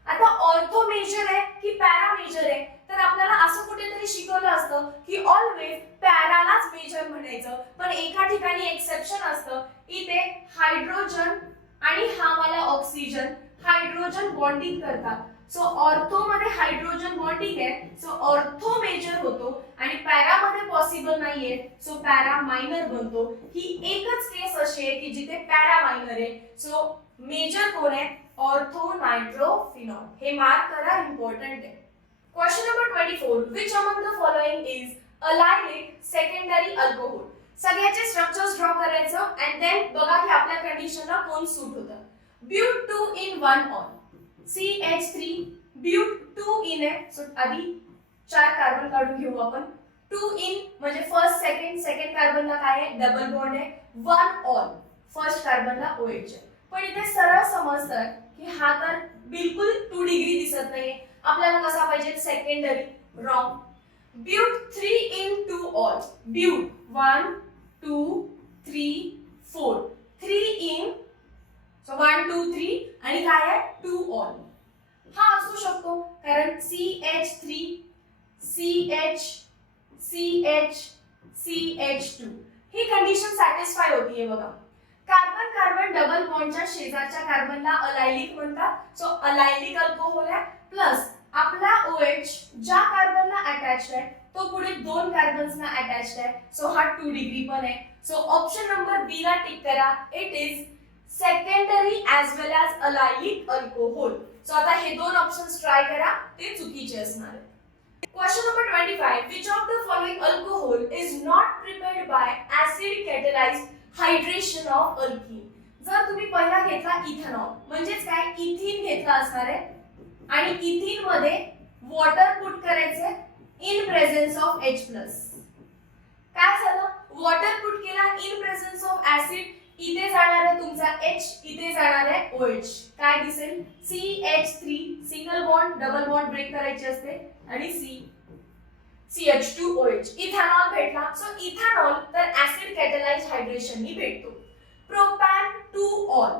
आता ऑर्थो मेजर आहे की पॅरा मेजर आहे, तर आपल्याला असं कुठेतरी शिकवलं असतं की ऑलवेज पॅरालाच मेजर म्हणायचं, पण एका ठिकाणी एक्सेप्शन असतं. इथे हायड्रोजन आणि हा वाला ऑक्सिजन हायड्रोजन बॉन्डिंग करतात. सो ऑर्थो मध्ये हायड्रोजन बॉन्डिंग आहे, सो ऑर्थो मेजर होतो आणि पॅरा मध्ये पॉसिबल नाहीये, सो पॅरा मायनर बनतो. ही एकच केस अशी आहे की जिथे पॅरा मायनर आहे. सो मेजर कोण आहे? Ortho nitrophenol. हे मार्क करा, इम्पॉर्टंट आहे. Question number 24. Which among the following is allylic secondary alcohol? सगळ्याचे स्ट्रक्चर्स ड्रॉ करायचं आणि देन बघा की आपल्या कंडिशनला कोण सूट होतं. But 2 in 1 on, CH3 but 2 in आहे, सो आधी 4 कार्बन काढून घेऊ आपण. 2 in म्हणजे फर्स्ट सेकंड कार्बनला काय आहे? डबल बॉन्ड आहे. 1 ऑन फर्स्ट कार्बनला OH आहे. पण इथे सरळ समजतं की हा तर बिलकुल 2 डिग्री दिसत नाहीये, आपल्याला कसा पाहिजे? Secondary. Wrong. But 3 in 2 ol, but 1 2 3 4, 3 in, so 1 2 3 आणि काय आहे? 2 ऑल. हा असू शकतो कारण CH3 CH CH CH2 ही कंडिशन सॅटिस्फाय होतीये बघा. कार्बन कार्बन डबल बॉन्डच्या शेजारच्या कार्बनला अलायलिक म्हणतात. सो अलायलिक अल्कोहोल आहे. प्लस आपला OH ज्या कार्बनला अटॅच्ड आहे तो पुढे दोन कार्बन्सना अटॅच्ड आहे. सो हा 2 डिग्री पण आहे. सो ऑप्शन नंबर बी ला टिक करा. It is secondary as well as allylic alcohol. So आता हे दोन ऑप्शन्स ट्राय करा, ते चुकीचे असणार आहेत. Question number 25. Which of the following alcohol is not prepared by acid catalyzed hydration of alkene? जर तुम्ही पहिला घेतला इथेनॉल म्हणजेच काय इथिन घेतला असणार आहे आणि इथिन मध्ये वॉटर पुट करायचे इन प्रेझेन्स ऑफ H+. काय झालं? वॉटर पुट केला इन प्रेझेन्स ऑफ ऍसिड. इथे जाणार आहे तुमचा H, इथे जाणार आहे OH. काय दिसेल? CH3 single bond double bond break करायचे असते आणि CH2OH इथेनॉल भेटला. सो इथेनॉल तर ऍसिड कॅटलाइज्ड हायड्रेशन नी भेटतो. प्रोपॅन टू ऑल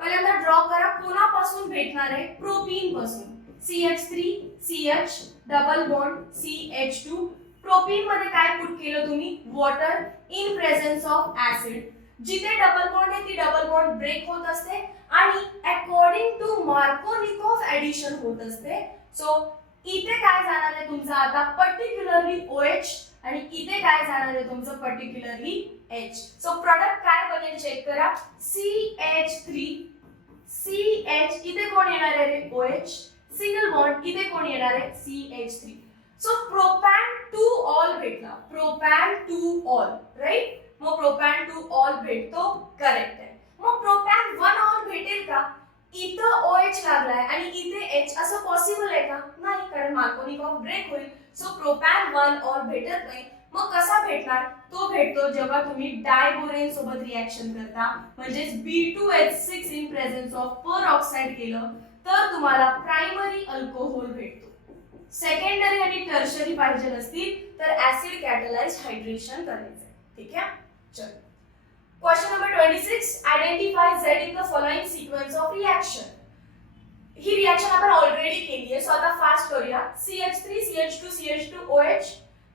पहिल्यांदा ड्रॉ करा. कोणापासून भेटणार आहे? प्रोपीन पासून. CH3 CH double bond CH2. Propene मध्ये काय पुट केलं तुम्ही? Water in presence of acid. जिथे डबल बॉन्ड आहे ती डबल बॉन्ड ब्रेक होत असते आणि अकॉर्डिंग टू मार्कोनिकॉफ ऍडिशन होत असते. सो इथे काय जाणार आहे तुमचा आता पर्टिक्युलरली OH आणि इथे काय जाणार आहे तुमचं पर्टिक्युलरली H. सो प्रोडक्ट काय बनेल चेक करा. CH3 CH इथे कोण येणार आहे? OH single bond. इथे कोण येणार आहे? CH3. So propane two all भेटला. Propane two all right. मग प्रोपॅन टू ऑल भेटतो, करेक्ट आहे. मग प्रोपॅन वन ऑल भेटेल का? इथं OH लागलाय आणि इथे H, असं पॉसिबल आहे का? नाही, कारण मार्कोनिकॉफ ब्रेक होईल. सो प्रोपॅन वन ऑल भेटत नाही. मग कसा भेटणार? तो भेटतो जेव्हा तुम्ही डायबोरेन सोबत रिएक्शन करता म्हणजेच B2H6 in presence of per oxide केलं तर तुम्हाला प्रायमरी अल्कोहोल भेटतो. सेकंडरी आणि टर्शरी पाहिजे असतील तर ऍसिड कॅटलाइज्ड हायड्रेशन करायचं. ठीक आहे. चलो question number 26. Identify Z in the following sequence of reaction. He reaction आपण ऑलरेडी केली आहे. सो आता फास्ट करूया. CH3 CH2 CH2OH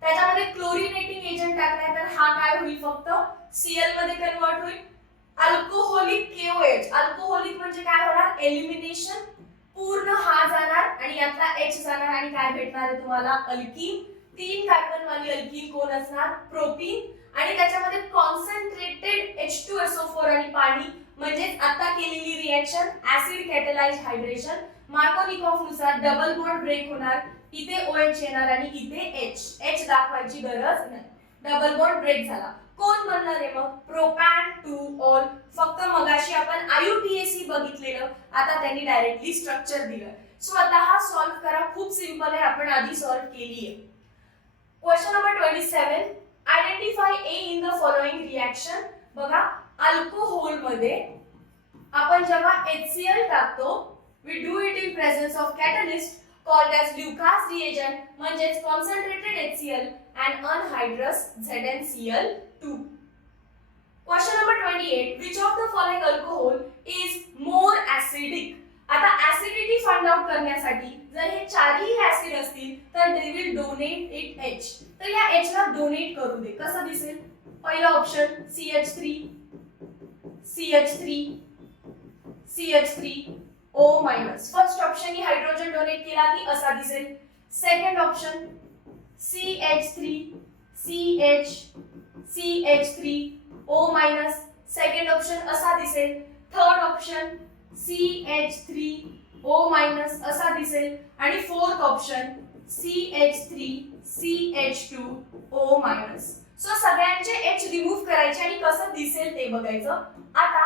त्याच्यामध्ये क्लोरिनेटिंग एजंट टाकलाय तर हा काय होईल? फक्त Cl मध्ये कन्वर्ट होईल. Alcoholic KOH. अल्कोहोलिक म्हणजे काय होणार? एलिमिनेशन. पूर्ण हा जाणार आणि यातला H जाणार आणि काय भेटणार आहे तुम्हाला? अल्कीन. 3 कार्बन वाली अल्कीन कोण असणार? प्रोपीन. आणि त्याच्यामध्ये कॉन्सन्ट्रेटेड H2SO4 आणि पाणी म्हणजे आता केलेली reaction acid catalysed hydration. Markovnikov नुसार डबल बॉन्ड ब्रेक होणार. इथे OH येणार आणि इथे H दाखवायची गरज नाही. डबल बॉन्ड ब्रेक झाला. कोण बनणार आहे मग? Propane two all. फक्त मगाशी आपण IUPAC बघितलेलं, आता त्यांनी डायरेक्टली स्ट्रक्चर दिलं. सो आता हा सॉल्व्ह करा. खूप सिंपल आहे, आपण आधी सॉल्व्ह केली आहे. Question number 27. Identify A in the following reaction. बघा अल्कोहोल मध्ये आपण जेव्हा HCl टाकतो we do it in presence of catalyst called as Lucas reagent म्हणजेच concentrated HCl and anhydrous ZnCl2. Question number 28. Which of the following alcohol is more acidic? आता acidity find out करण्यासाठी जर हे चारही ऍसिड असतील तर they will donate it H. तर या H ला डोनेट करू दे. कसं दिसेल? पहिला option CH3 CH3 CH3 O-. First option ही हायड्रोजन डोनेट केला की असा दिसेल. Second option CH3 CH CH3 O-. Second option असा दिसेल. थर्ड ऑप्शन CH3O- असा दिसेल आणि fourth option CH3 CH2O-. So सगळ्यांचे H रिमूव्ह करायचे आणि कसं दिसेल ते बघायचं. आता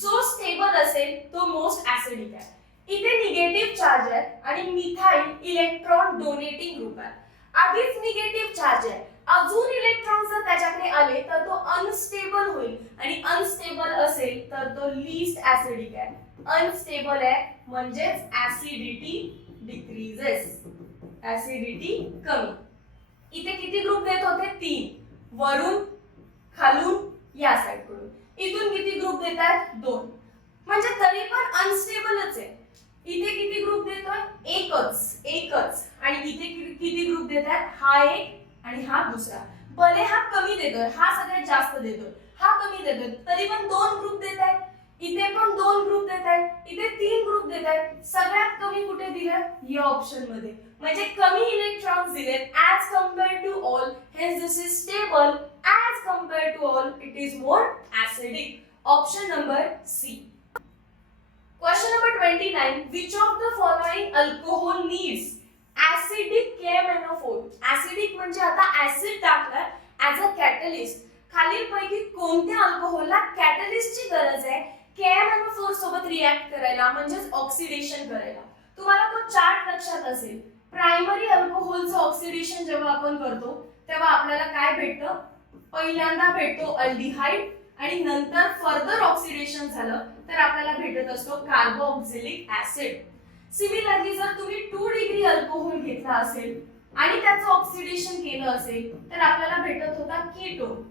जो स्टेबल असेल तो मोस्ट ऍसिडिक आहे. इथे निगेटिव्ह चार्ज आहे आणि मिथाइल इलेक्ट्रॉन डोनेटिंग ग्रुप आहे. आधीच निगेटिव्ह चार्ज आहे, अजून इलेक्ट्रॉन जर त्याच्याकडे आले तर तो अनस्टेबल होईल आणि अनस्टेबल असेल तर तो लीस्ट ऍसिडिक आहे. अनस्टेबल आहे म्हणजेच ऍसिडिटी डिक्रीजेस. ऍसिडिटी कमी. इथे किती ग्रुप देत होते? 3. वरून खालून या साइड कडून. इथून किती ग्रुप देतात? 2. म्हणजे तरी पण अनस्टेबलच आहे. इथे किती ग्रुप देतोय? एकच. आणि इथे किती ग्रुप देतात? हा एक आणि हा दुसरा. भले हा कमी देतोय, हा सगळ्यात जास्त देतोय. हा कमी देतोय, तरी पण 2 ग्रुप देत आहेत, इथे पण 2 ग्रुप देत आहेत, इथे 3 ग्रुप देत आहेत. सगळ्यात कमी कुठे दिलं? या ऑप्शन मध्ये, म्हणजे कमी इलेक्ट्रॉन्स दिलेत as compared to ol, hence this is stable. As compared to ol it is more acidic. Option number C. Question number 29. Which of the following alcohol needs acidic KMnO4? Acidic म्हणजे आता acid टाकलाय as a catalyst. खालीलपैकी कोणत्या अल्कोहोलला कॅटलिस्टची गरज आहे KMnO4 सोबत react करायला, म्हणजेच ऑक्सिडेशन करायला? तुम्हाला तो चार्ट लक्षात असेल. प्रायमरी अल्कोहोलचं ऑक्सिडेशन जेव्हा आपण करतो तेव्हा आपल्याला काय भेटतं? पहिल्यांदा भेटतो अल्डिहाइड आणि नंतर फर्दर ऑक्सिडेशन झालं तर आपल्याला भेटत असतो कार्बोक्सिलिक ऍसिड. सिमिलरली जर तुम्ही 2 डिग्री अल्कोहोल घेतला असेल आणि त्याचं ऑक्सिडेशन केलं असेल तर आपल्याला भेटत होता कीटोन.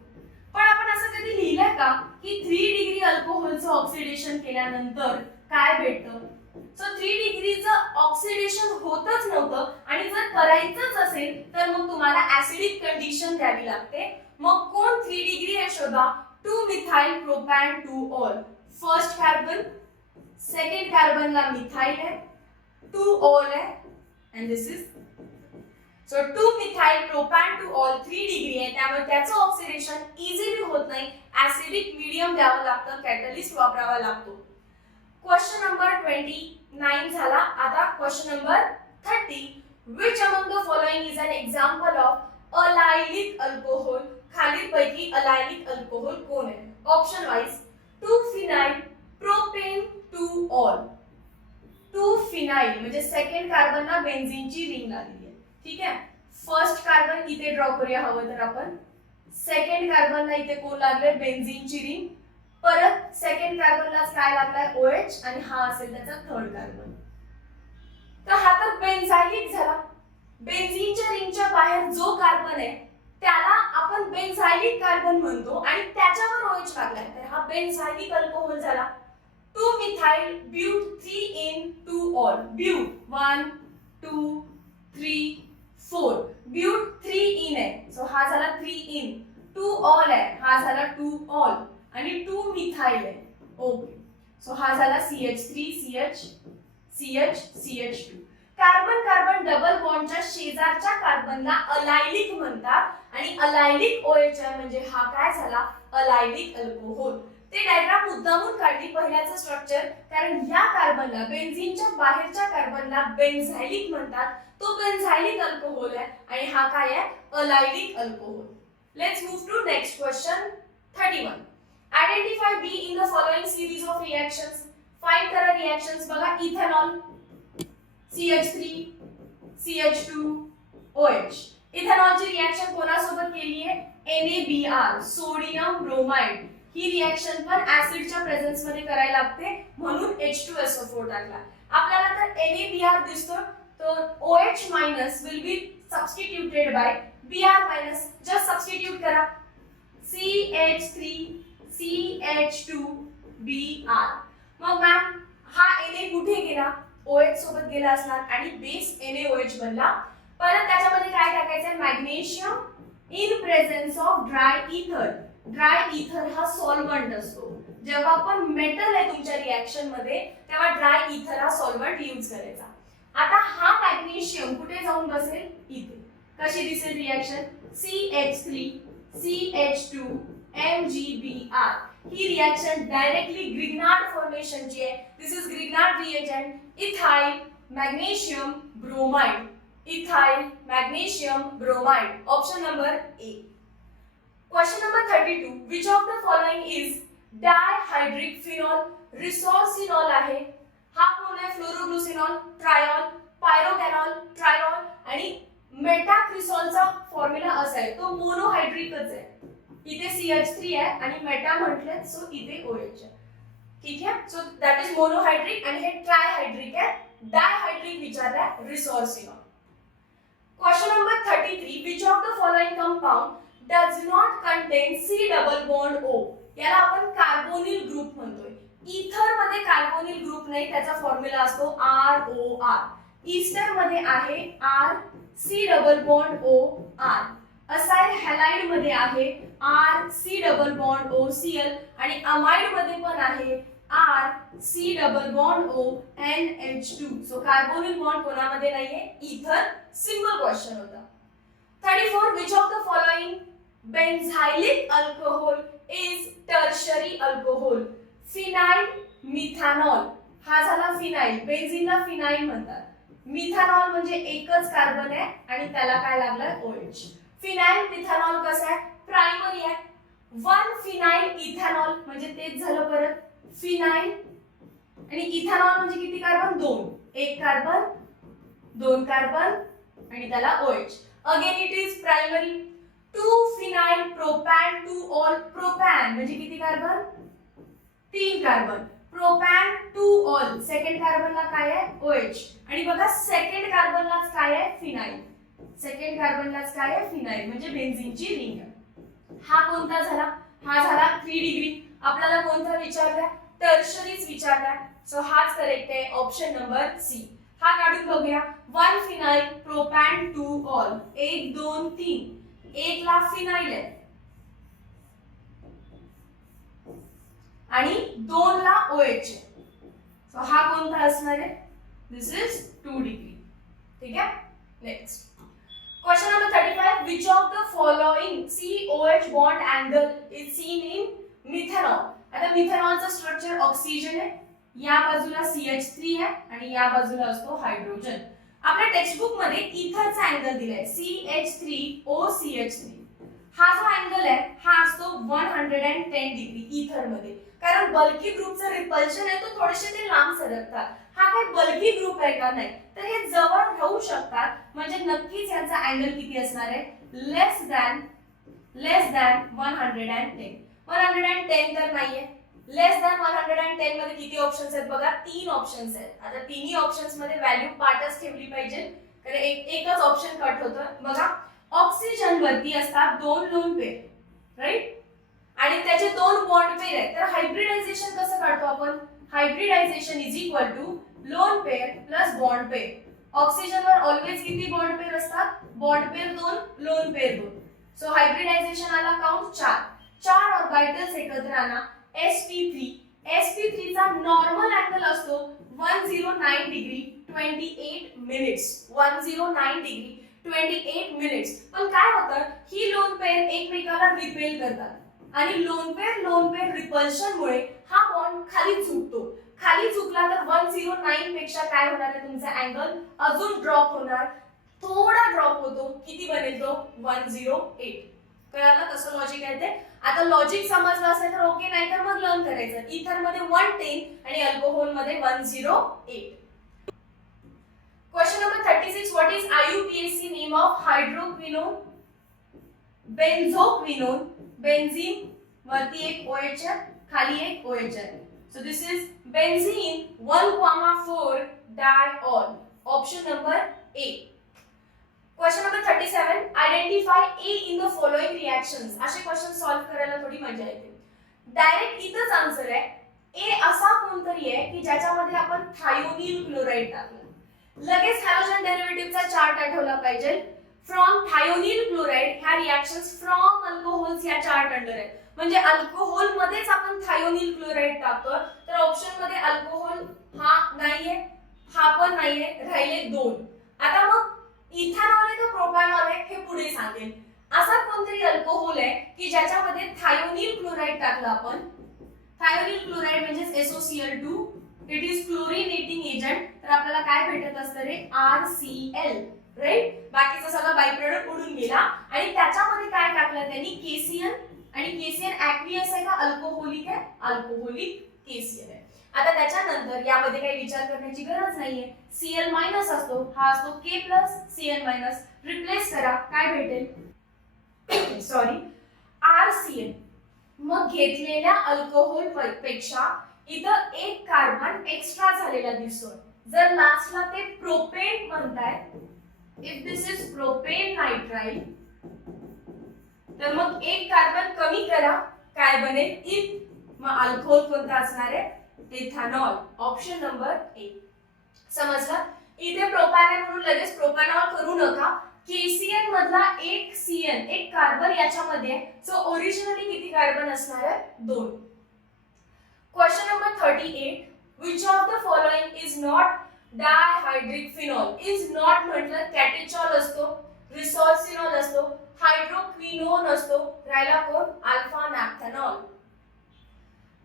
पण आपण असं कधी लिहिलंय का की 3 डिग्री अल्कोहोलचं ऑक्सिडेशन केल्यानंतर काय भेटतं? सो 3 डिग्रीचं ऑक्सिडेशन होतच नव्हतं आणि जर करायचंच असेल तर मग तुम्हाला ऍसिडिक कंडिशन द्यावी लागते. मग कोण 3 डिग्री आहे शोधा. 2 methyl propan 2 ol. First carbon, second कार्बनला मिथाइल आहे, 2 ऑल आहे and this is so 2 methyl propan 2 ol 3 degree आहे, त्यामुळे त्याचं ऑक्सिडेशन इझिली होत नाही. ऍसिडिक मीडियम द्यावं लागतं, कॅटलिस्ट वापरावा लागतो. क्वेश्चन नंबर 29 झाला. आता question number 30. Which among the following is an example of allylic alcohol? खालीलपैकी अलायलिक अल्कोहोल कोण आहे? Option wise 2 phenyl propane 2 all. 2 phenyl म्हणजे सेकंड कार्बनला बेन्झीनची रिंग लागली आहे. ठीक आहे, फर्स्ट कार्बन इथे ड्रॉ करूया हवं तर आपण. सेकंड कार्बनला इथे कोण लागले? बेन्झीनची रिंग. परत सेकंड कार्बनलाच काय लागलाय? OH आणि हा असेल त्याचा थर्ड कार्बन. तर हा तर बेन्झायलिक झाला. बेन्झीनच्या रिंगच्या बाहेर जो कार्बन आहे त्याला आपण बेन्झायलिक कार्बन म्हणतो आणि त्याच्यावर OH लागलाय तर हा बेन्झायलिक अल्कोहोल झाला. 2 methyl but 3 en 2 ol. But 1 2 3 4. But 3 en आहे, सो हा झाला 3 इन. 2 ऑल आहे, हा झाला 2 ऑल आणि 2 मिथाइल आहे. ओके, सो हा झाला CH3 CH CH CH2. Carbon carbon double बॉन्डच्या शेजारच्या कार्बनला अलायलिक म्हणतात आणि अलायलिक OH आहे म्हणजे हा काय झाला? अलायलिक अल्कोहोल. ते डायग्राम मुद्दामून काढली पहिल्याचं स्ट्रक्चर, कारण या कार्बनला बेन्झीनच्या बाहेरच्या कार्बनला बेन्झायलिक म्हणतात. तो बेन्झायलिक अल्कोहोल आहे आणि हा काय आहे? Allylic alcohol. Let's move to next question 31. Identify B in the following series of reactions. Find करा रिएक्शंस. बघा, इथेनॉल CH3 CH2 OH. इथेनॉलची रिएक्शन कोणासोबत केली आहे? NaBr, sodium bromide. ही रिएक्शन पण ऍसिडच्या प्रेझेन्स मध्ये करायला लागते म्हणून H2SO4 टाकला. आपल्याला तर NaBr दिसतो, तर OH minus will be substituted by Br minus. Just substitute करा. CH3 CH2Br. मग मॅम हा Na कुठे गेला? OH सोबत गेला असणार आणि बेस NaOH बनला. परत त्याच्यामध्ये काय टाकायचं? Magnesium in presence of dry इथर. ड्राय इथर हा सॉल्व्हंट असतो. जेव्हा आपण मेटल आहे तुमच्या रिएक्शन मध्ये तेव्हा ड्राय इथर हा सॉल्व्हंट यूज करायचा. आता हा मॅग्नेशियम कुठे जाऊन बसेल? इथे. कशी दिसेल रिएक्शन? CH3 CH2 MgBr. ही रिएक्शन डायरेक्टली ग्रिग्नार्ड फॉर्मेशनची आहे. This is Grignard reagent. Ethyl magnesium bromide. Ethyl magnesium bromide. Option number A. Question number 32. Which of the following is dihydric phenol? Resorcinol आहे. हा कोण आहे? फ्लोरोग्लुसिनॉल, ट्रायॉल, पायरोकॅनॉल, ट्रायॉल आणि मेटाक्रिसॉलचा फॉर्म्युला असा आहे, तो मोनोहायड्रिकच आहे. इथे CH3 आहे आणि मेटा म्हटले सो इथे OH आहे. ठीक आहे, सो दॅट इज मोनोहायड्रिक आणि हे ट्रायहायड्रिक आहे. डायहायड्रिक विचारला resorcinol. Question number 33. Which of the following compound does not content C double bond O? याला आपण कार्बोनिल ग्रुप म्हणतोय. इथर मध्ये कार्बोनिल ग्रुप नाही, त्याचा फॉर्म्युला असतो ROR. ईस्टर मध्ये आहे R C double bond O R. Acyl halide मध्ये आहे R C double bond O Cl आणि अमाइड मध्ये पण आहे R C double bond O NH2. So carbonyl bond कोणामध्ये नाहीये? इथर. सिंपल क्वेश्चन होता. 34 which of the following benzylic alcohol is tertiary alcohol? Phenyl, methanol. हा झाला फिनाइल. बेन्झीनला फिनाइल म्हणतात. मिथॅनॉल म्हणजे एकच कार्बन आहे आणि त्याला काय लागलाय? OH. फिनाइल मिथॅनॉल कसं आहे? प्रायमरी आहे. 1 फिनाइल इथेनॉल म्हणजे तेच झालं परत फिनाइल आणि इथेनॉल म्हणजे किती कार्बन? 2. एक कार्बन, 2 कार्बन आणि त्याला OH. Again it is primary. 2 phenyl propan 2 ol. Propan म्हणजे किती carbon? 3 carbon. Propan 2 ol. Second कार्बनला काय आहे? OH. आणि बघा सेकंड कार्बनलाच काय आहे? फिनाइल. सेकंड कार्बनलाच काय आहे? फिनाइल म्हणजे बेन्झीनची रिंग. हा कोणता झाला? हा झाला 3 डिग्री. आपल्याला कोणता विचारलाय? टर्शरीज विचारलाय. सो हाच करेक्ट आहे. Option number C. हा काढून बघूया. 1 फिनाइल प्रोपॅन 2 ऑल. 1 2 3. 1 ला फिनाइल आहे आणि 2 ला OH आहे. सो हा कोणता असणार आहे? This is 2 degree. ठीक आहे. Next question number 35. which of the following COH bond angle is seen in methanol? आता मिथेनॉलचं स्ट्रक्चर ऑक्सिजन आहे. या बाजूला CH3 आहे आणि या बाजूला असतो हायड्रोजन. आपल्या टेक्स्टबुक मध्ये इथरचा अँगल दिलाय CH3OCH3. हा जो अँगल आहे हा असतो 110 डिग्री इथर मध्ये. कारण बल्की ग्रुपचं रिपल्शन आहे तो थोडेसे ते लांब सरकतात. हा काही बल्की ग्रुप आहे का? नाही. तर हे जवळ राहू शकतात म्हणजे नक्कीच यांचा अँगल किती असणार आहे? लेस दॅन 110. 110 तर नाहीये. लेस दॅन 110 मध्ये किती ऑप्शन्स आहेत बघा? 3 ऑप्शन्स आहेत. आता तिन्ही ऑप्शन्स मध्ये व्हॅल्यू पार्टच ठेवली पाहिजे कारण एकच ऑप्शन कट होतं. बघा ऑक्सिजन वरती असतात 2 लोन पेअर, राईट? आणि त्याचे 2 बॉन्ड पेअर आहेत. तर हायब्रिडायझेशन कसं काढतो आपण? Hybridization is equal to lone pair plus bond pair. ऑक्सिजनवर ऑलवेज किती बॉन्ड पेअर असतात? Bond pair 2, lone pair 2. So hybridization आला काउंट 4. 4 ऑर्बिटल्स एकत्र आणा. sp3. sp3 चा नॉर्मल अँगल असतो 109 डिग्री 28 मिनिट्स. 109 degree 28 minutes. पण काय होतं? ही लोन पेअर एकमेकाला रिपेल करतात आणि लोन पेअर रिपल्शन मुळे हा बॉन्ड खाली झुकतो. खाली झुकला तर 109 पेक्षा काय होणार आहे? तुमचा अँगल अजून ड्रॉप होणार. थोडा ड्रॉप होतो. किती बनेल तो? 108. कळालं कसं लॉजिक आहे ते? आता लॉजिक समजलं असेल तर ओके, नाही तर मग लर्न करायचं. इथर मध्ये 110 आणि अल्कोहोल मध्ये 108. Question number 36. What is IUPAC name of hydroquinone? Benzoquinone. Benzene वरती एक OH आहे, खाली एक OH आहे. So this is benzene 1,4 diol. Option number A. Question number 37. Identify A in the following reactions. असे क्वेश्चन सॉल्व करायला थोडी मजा येते. डायरेक्ट इथंच आन्सर आहे. A असा कोणतरी आहे की ज्याच्यामध्ये आपण थायोनिल क्लोराइड टाकलं. लगेच हॅलोजन डेरिव्हेटिव्हचा चार्ट आठवला पाहिजे. फ्रॉम थायोनिल क्लोराइड ह्या रिएक्शन्स फ्रॉम अल्कोहोल्स या चार्ट अंडर आहे. म्हणजे अल्कोहोल मध्येच आपण थायोनिल क्लोराइड टाकतो. तर ऑप्शन मध्ये अल्कोहोल हा नाहीये, हा पण नाहीये, राहिले 2. आता मग इथेनॉल आहे का प्रोपॅनॉल आहे हे पुढे सांगेल. असा कोणतरी अल्कोहोल आहे की ज्याच्यामध्ये थायोनिल क्लोराइड टाकलं आपण. थायोनिल क्लोराइड म्हणजे SOCl2. It is chlorinating agent. तर आपल्याला काय भेटत असतं रे? RCl, right? बाकीचा सगळा बाय प्रोडक्ट उडून गेला आणि त्याच्यामध्ये काय टाकलं त्यांनी? KCl. आणि KCl ऍक्वियस आहे का अल्कोहोलिक आहे? अल्कोहोलिक KCl आहे. आता त्याच्यानंतर यामध्ये काही विचार करण्याची गरज नाहीये. Cl मायनस असतो, हा असतो K plus Cl minus. Replace करा, काय भेटेल? Sorry, RCl. मग घेतलेल्या अल्कोहोल पेक्षा इथं एक कार्बन एक्स्ट्रा झालेला दिसतो. जर लास्टला ते प्रोपेन म्हणताय, if this is propane nitrile, तर मग एक कार्बन कमी करा, काय बनेल? इथ. मग अल्कोहोल कोणता असणार आहे? इथेनॉल. ऑप्शन नंबर ए. समजलं? इथे प्रोपॅन आहे म्हणून लगेच प्रोपॅनॉल करू नका. KCN मधला एक CN एक कार्बन याच्यामध्ये आहे. सो ओरिजिनली किती कार्बन असणार आहे? 2. Question number 38. Which of the following is not dihydric phenol? Is not म्हटलं कॅटेचॉल असतो, रिसोर्सिनॉल असतो, हायड्रोक्विनोन असतो, राहिला कोण? Alpha naphthol.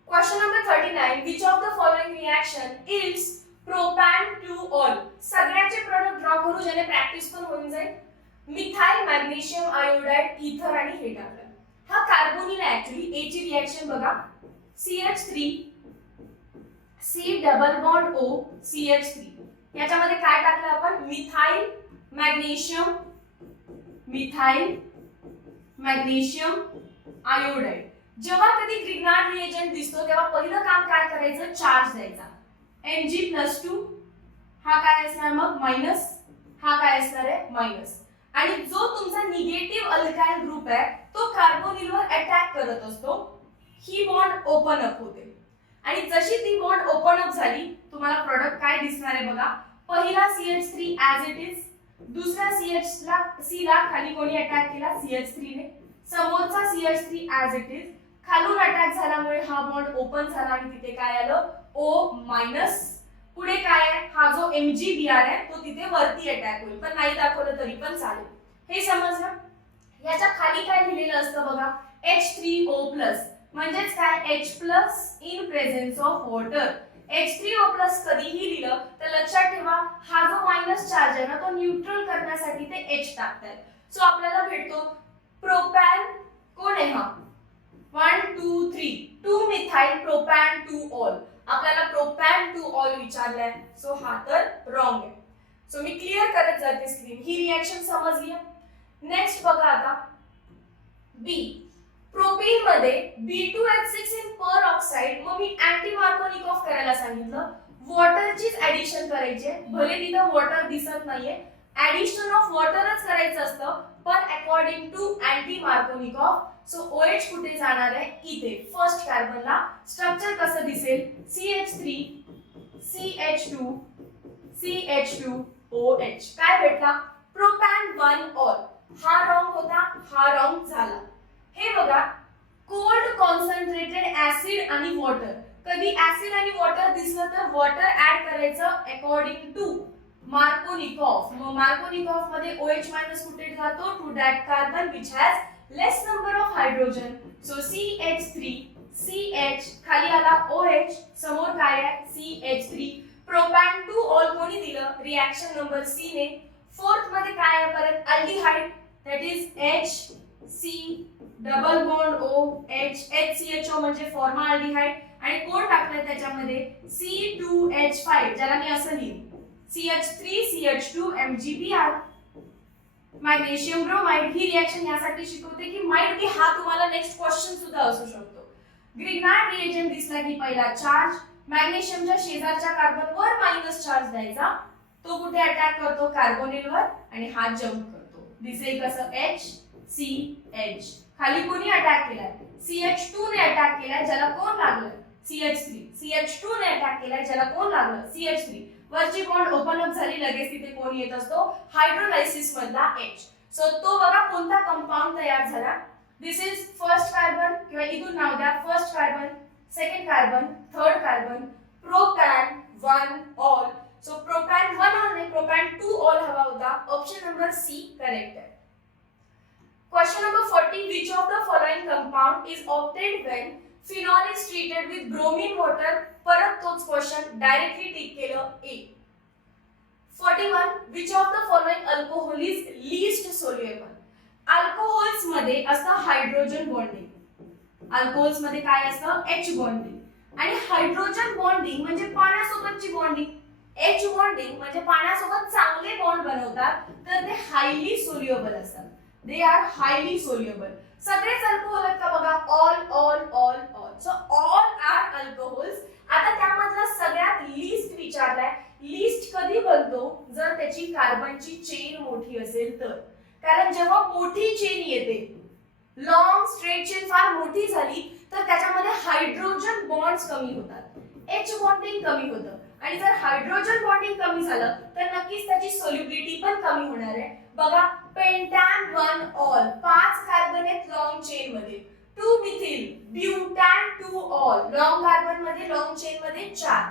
Question number 39. Which of the following reaction is propan-2-ol? सगळ्याचे प्रोडक्ट ड्रॉ करू ज्याने प्रॅक्टिस पण होऊन जाईल. मिथाइल मॅग्नेशियम आयोडाइड इथर आणि हे टाकलं. हा कार्बोनिल आहे ऍक्च्युअली. ए ची रिएक्शन बघा. CH3 C double bond O CH3. याच्यामध्ये काय टाकलं आपण? Methyl magnesium iodide. जेव्हा कधी ग्रिग्नार्ड रिएजंट दिसतो तेव्हा पहिलं काम काय करायचं? चार्ज द्यायचा. Mg+2 हा काय असणार मग? मायनस. हा काय असणार आहे? मायनस. आणि जो तुमचा निगेटिव्ह अल्काइल ग्रुप आहे तो कार्बोनिलवर अटॅक करत असतो. ही बॉन्ड ओपन अप होते आणि जशी ती बॉन्ड ओपन अप झाली तुम्हाला प्रोडक्ट काय दिसणार आहे बघा. पहिला CH3 ऍज इट इज, दुसऱ्या C ला खाली कोणी अटॅक केला? CH3 ने. समोरचा CH3 ऍज इट इज, खालून अटॅक झाल्यामुळे हा बॉन्ड ओपन झाला आणि तिथे काय आलं? O-. पुढे काय आहे? हा जो MgBr आहे तो तिथे वरती अटॅक होईल, पण नाही दाखवलं तरी पण चालेल. हे समजलं? याच्या खाली काय लिहिलेलं असतं बघा? H3O+. म्हणजेच काय? H+ in presence of water. H3O+ कधीही लिहिलं तर लक्षात ठेवा हा जो मायनस चार्ज आहे ना तो न्यूट्रल करण्यासाठी ते H टाकतायत. सो आपल्याला भेटतो प्रोपॅन. कोण आहे हा? 1 2 3 2 मिथाइल प्रोपॅन-2-ऑल. आपल्याला प्रोपॅन-2-ऑल विचारलाय. सो हा तर रॉंग आहे. सो मी क्लिअर करत जाते स्क्रीन. ही रिएक्शन समजली. नेक्स्ट बघा आता बी. प्रोपीन मध्ये B2H6 इन पर ऑक्साइड. मग मी अँटी मार्कोनिकॉफ करायला सांगितलं. वॉटरचीच ऍडिशन करायची आहे. भले तिथं वॉटर दिसत नाहीये, ऍडिशन ऑफ वॉटरच करायचं असतं, पण according to anti Markovnikov. So OH कुठे जाणार आहे? इथे फर्स्ट कार्बनला. स्ट्रक्चर कसं दिसेल? CH3 CH2OH. काय भेटला? प्रोपॅन-1-ऑल. हा रॉंग होता, हा रॉंग झाला. हे बघा, कोल्ड कॉन्सन्ट्रेटेड ऍसिड आणि वॉटर. कधी ऍसिड आणि वॉटर दिसलं तर वॉटर ऍड करायचं अकॉर्डिंग टू मार्कोनिकॉफ. मग मार्कोनिकॉफ मध्ये OH- कुठे जातो? To that carbon which has less number of hydrogen. So CH3 CH खाली आला OH, समोर काय आहे? CH3. प्रोपॅन-2-ऑल कोणी दिलं? रिएक्शन नंबर C ने. फोर्थ मध्ये काय आहे परत? Aldehyde. That is HC double bond OH. HCHO म्हणजे फॉर्माल्डिहाइड. आणि कोण टाकलंय त्याच्यामध्ये? C2H5 ज्याला मी असं लिहिन. CH3 CH2 MgBr. Magnesium bromide. ही रिएक्शन यासाठी शिकवते की माइट बी हा तुम्हाला नेक्स्ट क्वेश्चन सुद्धा असू शकतो. ग्रिग्नार्ड रिएजंट दिसला की पहिला चार्ज मॅग्नेशियमच्या शेजारच्या कार्बनवर मायनस चार्ज द्यायचा. तो कुठे अटॅक करतो? कार्बोनिलवर. आणि हा जंप करतो. दिसेल कसं? HCH. खाली कोणी अटॅक केलाय? CH2 ने अटॅक केलाय, ज्याला कोण लागलं? CH3. CH2 ने अटॅक केलाय, ज्याला कोण लागलं? CH3. वरची बॉन्ड ओपन अप झाली, लगेच तिथे कोण येत असतो? हायड्रोलायसिस मधला H. सो तो बघा कोणता कंपाऊंड तयार झाला. दिस इज फर्स्ट कार्बन किंवा इथून नाव द्या. First carbon, second carbon, third carbon, propan one ol. So propan one ol ने प्रोपॅन-2-ऑल हवा होता. ऑप्शन नंबर C करेक्ट आहे. Question number 40. Which of the following compound is obtained when phenol is treated with bromine water? परत तोच क्वेश्चन डायरेक्टली टिक केलं A. 41. Which of the following alcohol is least soluble? Alcohols मध्ये असतं hydrogen bonding. Alcohols मध्ये काय असतं? H bonding. आणि hydrogen bonding म्हणजे पाण्यासोबतची बॉन्डिंग. H बॉन्डिंग म्हणजे पाण्यासोबत चांगले बॉन्ड बनवतात, तर ते हायली सोल्युबल असतात. They are highly soluble. सगळेच अल्कोहोल आहेत का बघा? all. So all are alcohols. आता त्यामधला सगळ्यात लीस्ट विचारलाय. लीस्ट कधी बनतो? जर त्याची कार्बनची चेन मोठी असेल तर. कारण जेव्हा मोठी चेन येते, लॉंग स्ट्रेट चेन फार मोठी झाली तर त्याच्यामध्ये हायड्रोजन बॉन्ड्स कमी होतात, H बॉन्डिंग कमी होतं. आणि जर हायड्रोजन बॉन्डिंग कमी झालं तर नक्कीच त्याची सोल्युबिलिटी पण कमी होणार आहे. बघा पेंटॅन 1 ऑल 5 कार्बन आहेत लॉंग चेन मध्ये. 2 मिथिल ब्युटॅन 2 ऑल लॉंग कार्बन मध्ये लॉंग चेन मध्ये 4.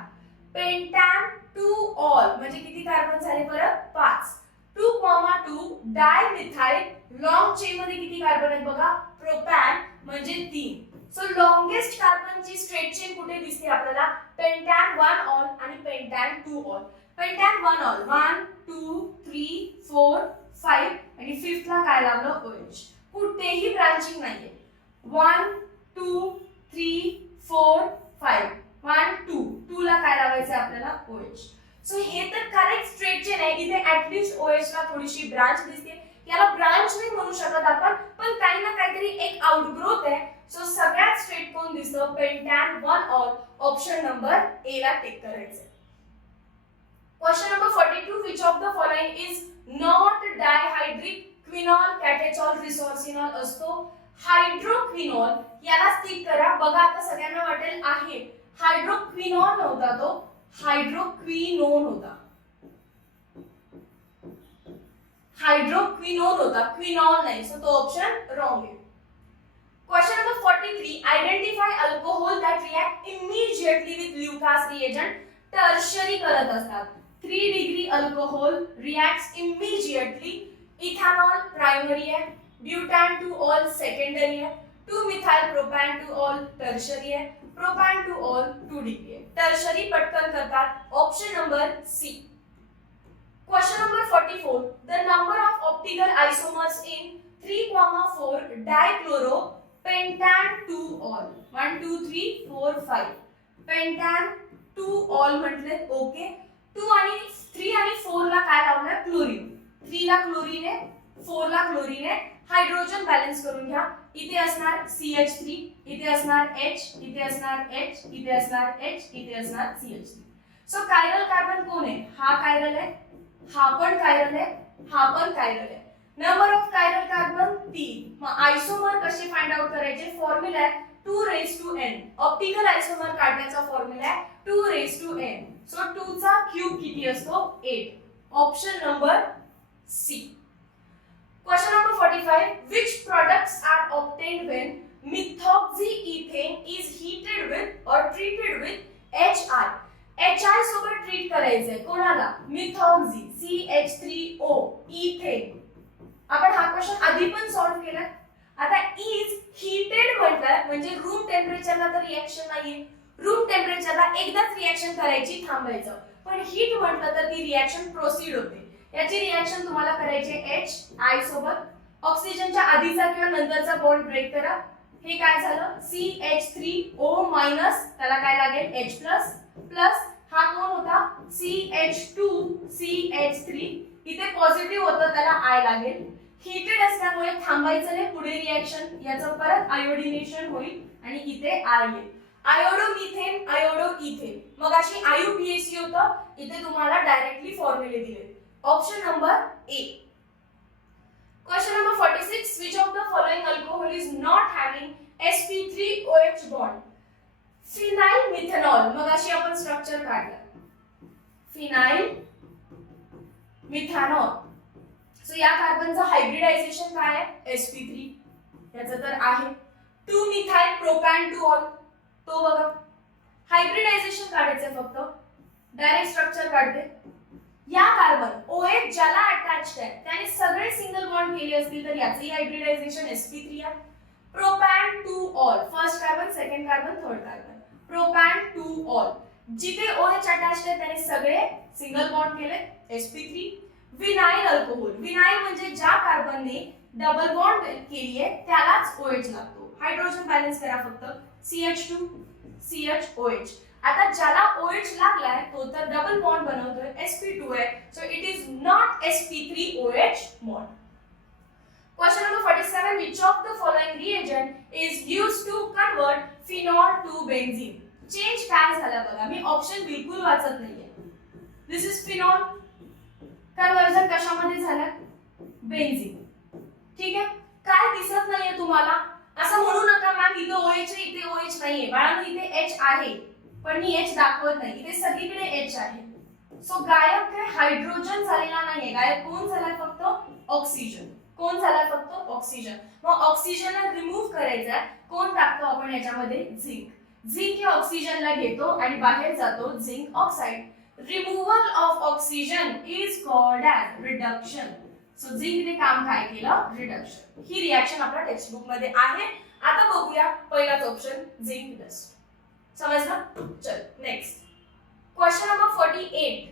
पेंटॅन 2 ऑल म्हणजे किती कार्बन झाले बरं 5. 2,2 डायमिथाइल लॉंग चेन मध्ये किती कार्बन आहेत बघा प्रोपॅन म्हणजे 3. सो लॉंगेस्ट कार्बनची स्ट्रेट चेन कुठे दिसते आपल्याला पेंटॅन 1 ऑल आणि पेंटॅन 2 ऑल. पेंटॅन 1 ऑल 1 2 3 4 5 आणि 5th ला काय लावलं OH. कुठेही ब्रांचिंग नाहीये. 1 2 3 4 5 1 2 2 ला काय लावायचं आपल्याला OH. सो हे तर करेक्ट स्ट्रेट चेन आहे. इथे ऍटलीस्ट OH ला थोडीशी ब्रांच दिसते. याला ब्रांच नाही म्हणू शकत आपण पण काही ना काहीतरी एक आउटग्रोथ आहे. सो सगळ्यात स्ट्रेट कोण दिसतं पेंटॅन 1 ऑल. ऑप्शन नंबर ए ला टिक करायचं. Question number 42 which of the following is not dihydric quinol catechol resorcinol असतो हायड्रोक्विनॉल. याला टिक करा. बघा आता सगळ्यांना वाटेल आहे हायड्रोक्विनॉल नव्हता तो हायड्रोक्विनोन होता. हायड्रोक्विनोन होता क्विनॉल नाही. सो तो ऑप्शन रॉंग आहे. Question number 43. Identify alcohol that react immediately with Lucas reagent. Tertiary करत असतात. 3 degree alcohol reacts immediately. Ethanol primary है. Butane 2 all secondary है. 2-methyl propane 2 all tertiary है. Propane 2 all 2 degree है. Tertiary पटकन करतात. Option number C. Question number 44. The number of optical isomers in 3,4 dichloro पेंटॅन 2 all 1 2 3 4 5 पेंटॅन 2 all म्हटले okay. 2 आणि 3 आणि 4 ला काय लावणार क्लोरीन. 3 ला क्लोरीन आहे 4 ला क्लोरीन आहे. हायड्रोजन बॅलन्स करून घ्या. इथे असणार CH3 इथे असणार H इथे असणार H इथे असणार H इथे असणार CH3. सो कायरल कार्बन कोण आहे हा कायरल आहे हा पण कायरल आहे हा पण कायरल आहे. Number of chiral carbon 3. मग आयसोमर कसे फाइंड आउट करायचे फॉर्म्युला आहे 2n. ऑप्टिकल आयसोमर काढण्याचा फॉर्म्युला आहे 2n. सो 2 चा क्यूब किती असतो 8. Option number C. Question number 45. Which products are obtained when methoxyethane is heated with or treated with HI. HI सोबत ट्रीट करायचंय कोणाला मिथॉक्सी CH3O इथेन. आपण हा क्वेश्चन आधी पण सॉल्व केला. आता इज हीटेड म्हटलं म्हणजे रूम टेम्परेचरला तर रिएक्शन नाहीये. रूम टेम्परेचरला एकदाच रिएक्शन करायची थांबायचं. पण हीट म्हटलं तर ती रिएक्शन प्रोसीड होते. याची रिएक्शन तुम्हाला करायची HI सोबत. ऑक्सिजनच्या आधीचा किंवा नंतरचा बॉन्ड ब्रेक करा. हे काय झालं CH3O- त्याला काय लागेल H प्लस हा कोण होता CH2 CH3 इथे पॉझिटिव्ह होतं त्याला I लागेल. हीटेड असल्यामुळे थांबायचं नाही पुढे रिएक्शन याचं परत आयोडिनेशन होईल आणि इथे I येईल. आयोडोमिथेन आयोडोइथेन मग अशी IUPAC होतं. इथे तुम्हाला डायरेक्टली फॉर्म्युले दिले. Option number A. Question number 46. Which of the following alcohol is not having sp3OH bond. Phenyl methanol मग अशी आपण स्ट्रक्चर काढलं फिनाइल मिथेनॉल. सो या कार्बनचं हायब्रिडायझेशन काय आहे sp3 याचं तर आहे. 2-methyl propane 2 ऑल तो बघा हायब्रिडायझेशन काढायचं फक्त डायरेक्ट स्ट्रक्चर काढते. या कार्बन OH ज्याला अटॅच्ड आहे त्याने सगळे सिंगल बॉन्ड केले असतील तर याचंही हायब्रिडायझेशन sp3 आहे. Propan 2 ol first carbon second carbon third carbon propan 2 ol जिथे OH अटॅच्ड आहे त्याने सगळे सिंगल बॉन्ड केले sp3. विनाइल अल्कोहोल विनाइल म्हणजे ज्या कार्बनने डबल बॉन्ड केली आहे त्यालाच OH लागतो. हायड्रोजन बॅलन्स करा फक्त CH2 CHOH. आता ज्याला OH लागलाय तो तर डबल बॉन्ड बनवतोय sp2 आहे. So it is not sp3OH bond. Question number 47. Which of the following reagent is used to convert phenol to benzene. Change काय झाला बघा मी ऑप्शन बिलकुल वाचत नाहीये. दिस इज फिनॉल. कन्वर्जन कशामध्ये झालं बेन्झीन. ठीक आहे काय दिसत नाहीये तुम्हाला असं म्हणू नका मॅम इथे OH आहे इथे OH नाहीये. बाळांनो इथे H आहे पण मी H दाखवत नाही. इथे सगळीकडे H आहे. सो गायब काय हायड्रोजन झालेला नाहीये. गायब कोण झालाय फक्त ऑक्सिजन. कोण झाला फक्त ऑक्सिजन. मग ऑक्सिजनला रिमूव्ह करायचा कोण टाकतो आपण याच्यामध्ये झिंक. झिंक हे ऑक्सिजनला घेतो आणि बाहेर जातो zinc oxide. Removal of oxygen is called as reduction. So झिंकने काम काय केलं रिडक्शन. ही रिएक्शन आपल्या टेक्स्ट बुक मध्ये आहे. आता बघूया पहिलाच ऑप्शन झिंक डस्ट. समजलं. चल next question number 48.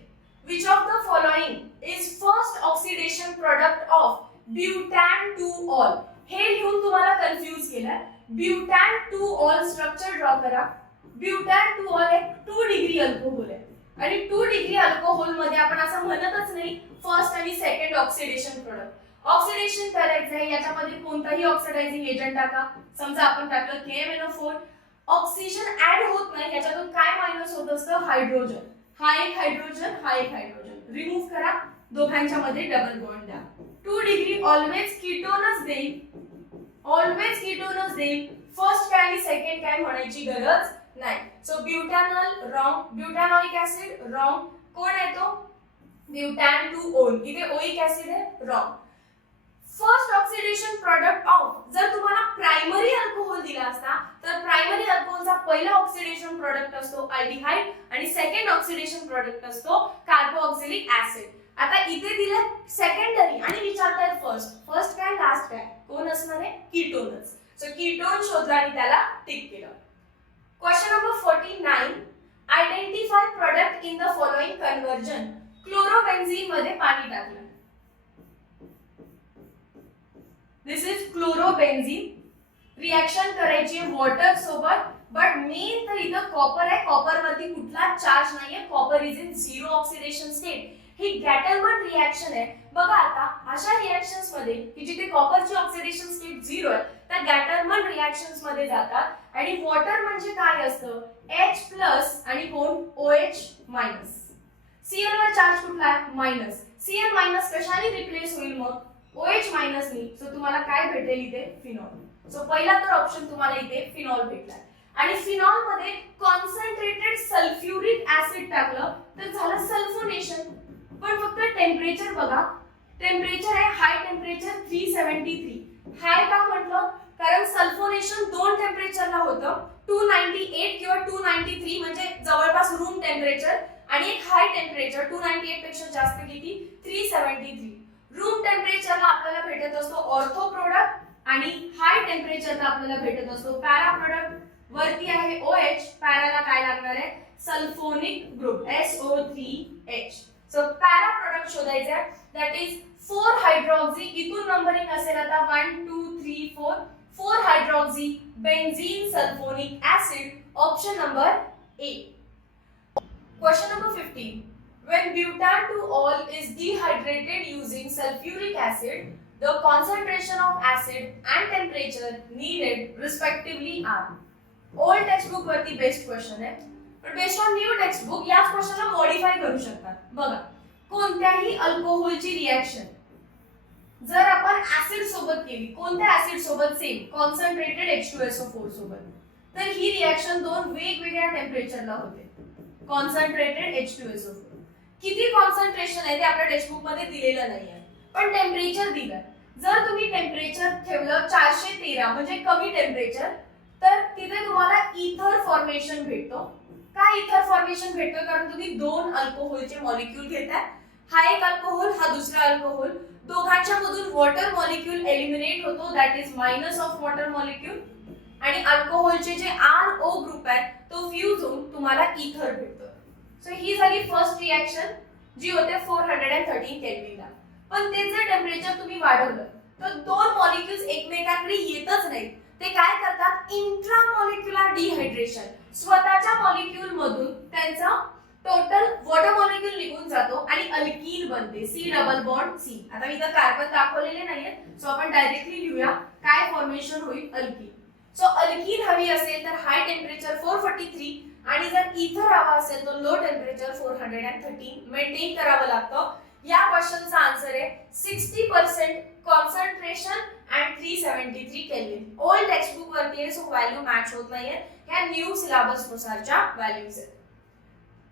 Which of the following is first oxidation product of butan-2-ol? हे लिहून तुम्हाला कन्फ्यूज केलंय. butan-2-ol स्ट्रक्चर ड्रॉ करा. butan-2-ol एक 2 डिग्री अल्कोहोल आहे आणि 2 डिग्री अल्कोहोल मध्ये आपण असं म्हणतच नाही फर्स्ट आणि सेकंड ऑक्सिडेशन प्रोडक्ट. ऑक्सिडेशन करायचं आहे याच्यामध्ये कोणताही ऑक्सिडायझिंग एजंट टाका. समजा आपण टाकलं KMnO4. ऑक्सिजन ऍड होत नाही याच्यातून काय मायनस होत असतं हायड्रोजन. हा एक हायड्रोजन हा एक हायड्रोजन रिमूव्ह करा. दोघांच्या मध्ये डबल बॉन्ड द्या. 2 डिग्री ऑलवेज कीटोनच देईल. ऑलवेज कीटोनच देईल. फर्स्ट काय आणि सेकंड काय म्हणायची गरज नाही. So butanol wrong. Butanoic acid wrong. कोण आहे तो butan-2-ol. इथे ओइक ऍसिड आहे wrong. First oxidation product of जर तुम्हाला प्रायमरी अल्कोहोल दिला असता तर प्रायमरी अल्कोहोलचा पहिला ऑक्सिडेशन प्रोडक्ट असतो अल्डिहाइड आणि सेकंड ऑक्सिडेशन प्रोडक्ट असतो कार्बोक्सिलिक ऍसिड. आता इथे दिले सेकंडरी आणि विचारतायत फर्स्ट. फर्स्ट काय लास्ट काय कोण असणार आहे कीटोनच. सो कीटोन शोधला आणि त्याला टिक केलं. Question number 49. Identify product in the following conversion. Chlorobenzene मध्ये पाणी टाकलं. This is chlorobenzene. रिएक्शन करायची वॉटर सोबत बट मेन तर इथं कॉपर आहे. कॉपर वरती कुठला चार्ज नाहीये. Copper is in zero oxidation state. ही गॅटलमन रिएक्शन आहे. बघा आता अशा रिएक्शन्स मध्ये की जिथे कॉपरची ऑक्सिडेशन स्टेट 0 आहे त्या गॅटलमन रिएक्शन्स मध्ये जातात आणि वॉटर म्हणजे काय असतं H+ आणि कोण OH-. Cl वर चार्ज कुठला आहे मायनस. Cl- कशाने रिप्लेस होईल मग OH- नी. सो तुम्हाला काय भेटेल इथे फिनॉल. सो पहिला तर ऑप्शन तुम्हाला इथे फिनॉल भेटला आणि फिनॉल मध्ये कॉन्सन्ट्रेटेड सल्फ्युरिक ऍसिड टाकलं तर झालं सल्फोनेशन. पण फक्त टेम्परेचर बघा. टेम्परेचर आहे हाय टेम्परेचर 373. हाय का म्हटलं कारण सल्फोनेशन दोन टेम्परेचरला होतं. 298 किंवा 293 म्हणजे जवळपास रूम टेम्परेचर आणि एक हाय टेम्परेचर 298 पेक्षा जास्त किती 373. रूम टेम्परेचरला आपल्याला भेटत असतो ऑर्थो प्रोडक्ट आणि हाय टेम्परेचरला आपल्याला भेटत असतो पॅरा प्रोडक्ट. वरती आहे OH. पॅराला काय लागणार आहे sulphonic group SO3H. So para product शोधायचा आहे दॅट इज 4 हायड्रॉक्सी. इथून नंबरिंग असेल आता 1 2 3 4. 4 hydroxy benzene sulphonic acid. Option number A. Question number 15. When butan-2-ol is dehydrated using sulfuric acid, the concentration of acid and temperature needed respectively are. Old textbook वरती best question आहे पण based on new textbook या क्वेश्चनला modify करू शकतात. बघा कोणत्याही अल्कोहोलची reaction जर आपण ऍसिड सोबत केली कोणत्या ऍसिड सोबत सेम कॉन्सन्ट्रेटेड H2SO4 सोबत तर ही रिएक्शन दोन वेगवेगळ्या टेम्परेचरला होते. कॉन्सन्ट्रेटेड H2SO4 किती कॉन्सन्ट्रेशन आहे ते आपल्या टेक्स्टबुक मध्ये दिलेलं नाहीये पण टेम्परेचर दिलंय. जर तुम्ही टेम्परेचर ठेवलं 413 म्हणजे कमी टेम्परेचर तर तिथे तुम्हाला इथर फॉर्मेशन भेटतो. काय इथर फॉर्मेशन भेटतो कारण तुम्ही दोन अल्कोहोलचे मॉलिक्यूल घेताय. हा एक अल्कोहोल हा दुसरा अल्कोहोल. दोघांच्या मधून वॉटर मॉलिक्यूल एलिमिनेट होतो that is minus of water molecule आणि अल्कोहोलचे जे RO ग्रुप आहे तो फ्यूज होऊन तुम्हाला इथर भेटतो. सो ही झाली फर्स्ट रिएक्शन जी होते 413 केल्विनला. पण ते जर टेम्परेचर तुम्ही वाढवलं तर दोन मॉलिक्यूल्स एकमेकांकडे येतच नाहीत. ते काय करतात इंट्रामॉलिक्युलर डिहायड्रेशन. स्वतःच्या मॉलिक्यूल मधून त्यांचा टोटल वॉटर मॉलिक्यूल निघून जातो आणि अल्कीन बनते C+C. आता मी इथं कार्बन दाखवलेले नाहीये सो आपण डायरेक्टली लिहूया काय फॉर्मेशन होईल अल्कीन. सो अल्कीन हवी असेल तर हाय टेम्परेचर 443 आणि जर इथर हवा असेल तर लो टेम्परेचर 413 मेंटेन करावं लागतं. या क्वेश्चनचा आन्सर आहे 60% concentration and 373 kelvin. Old textbook वरती आहे सो व्हॅल्यू मॅच होत नाहीये. ह्या न्यू सिलेबस नुसारच्या व्हॅल्यूज आहेत.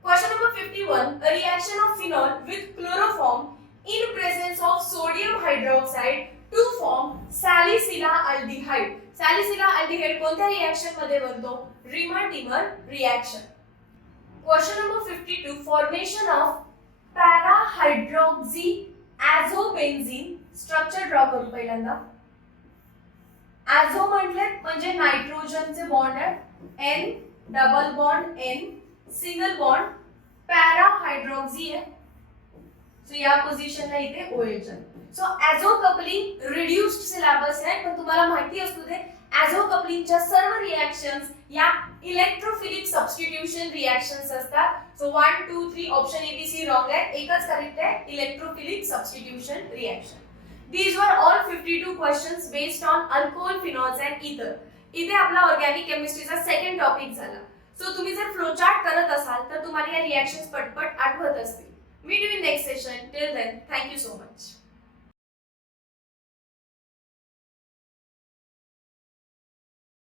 Question number 51. A reaction of phenol with chloroform in presence of sodium hydroxide to form salicylaldehyde. Salicylaldehyde कोणत्या रिएक्शन मध्ये बनतो? Reimer Tiemann reaction. Question number 52 formation of parahydroxy azobenzene structure draw करू पहिल्यांदा. Azo म्हटले म्हणजे नायट्रोजनचे bond आहे, N double bond N single bond, parahydroxy आहे, सो या पोझिशनला इथे OH आहे. So azo coupling reduced syllabus आहे, पण तुम्हाला माहिती असू दे ॲझो कपलिंगच्या सर्व रिएक्शन्स या इलेक्ट्रोफिलिक सबस्टिट्यूशन रिएक्शन्स असतात. सो 1 2 3 ऑप्शन ABC रॉंग आहे, एकच करेक्ट आहे electrophilic substitution reaction. These were all 52 questions based on alcohol, phenols and ether. इथे आपला ऑर्गॅनिक केमिस्ट्रीचा सेकंड टॉपिक झाला. सो तुम्ही जर फ्लोचार्ट करत असाल तर तुम्हाला या रिएक्शन्स पटपट आठवत असतील. Meet you in next session. Till then, thank you so much.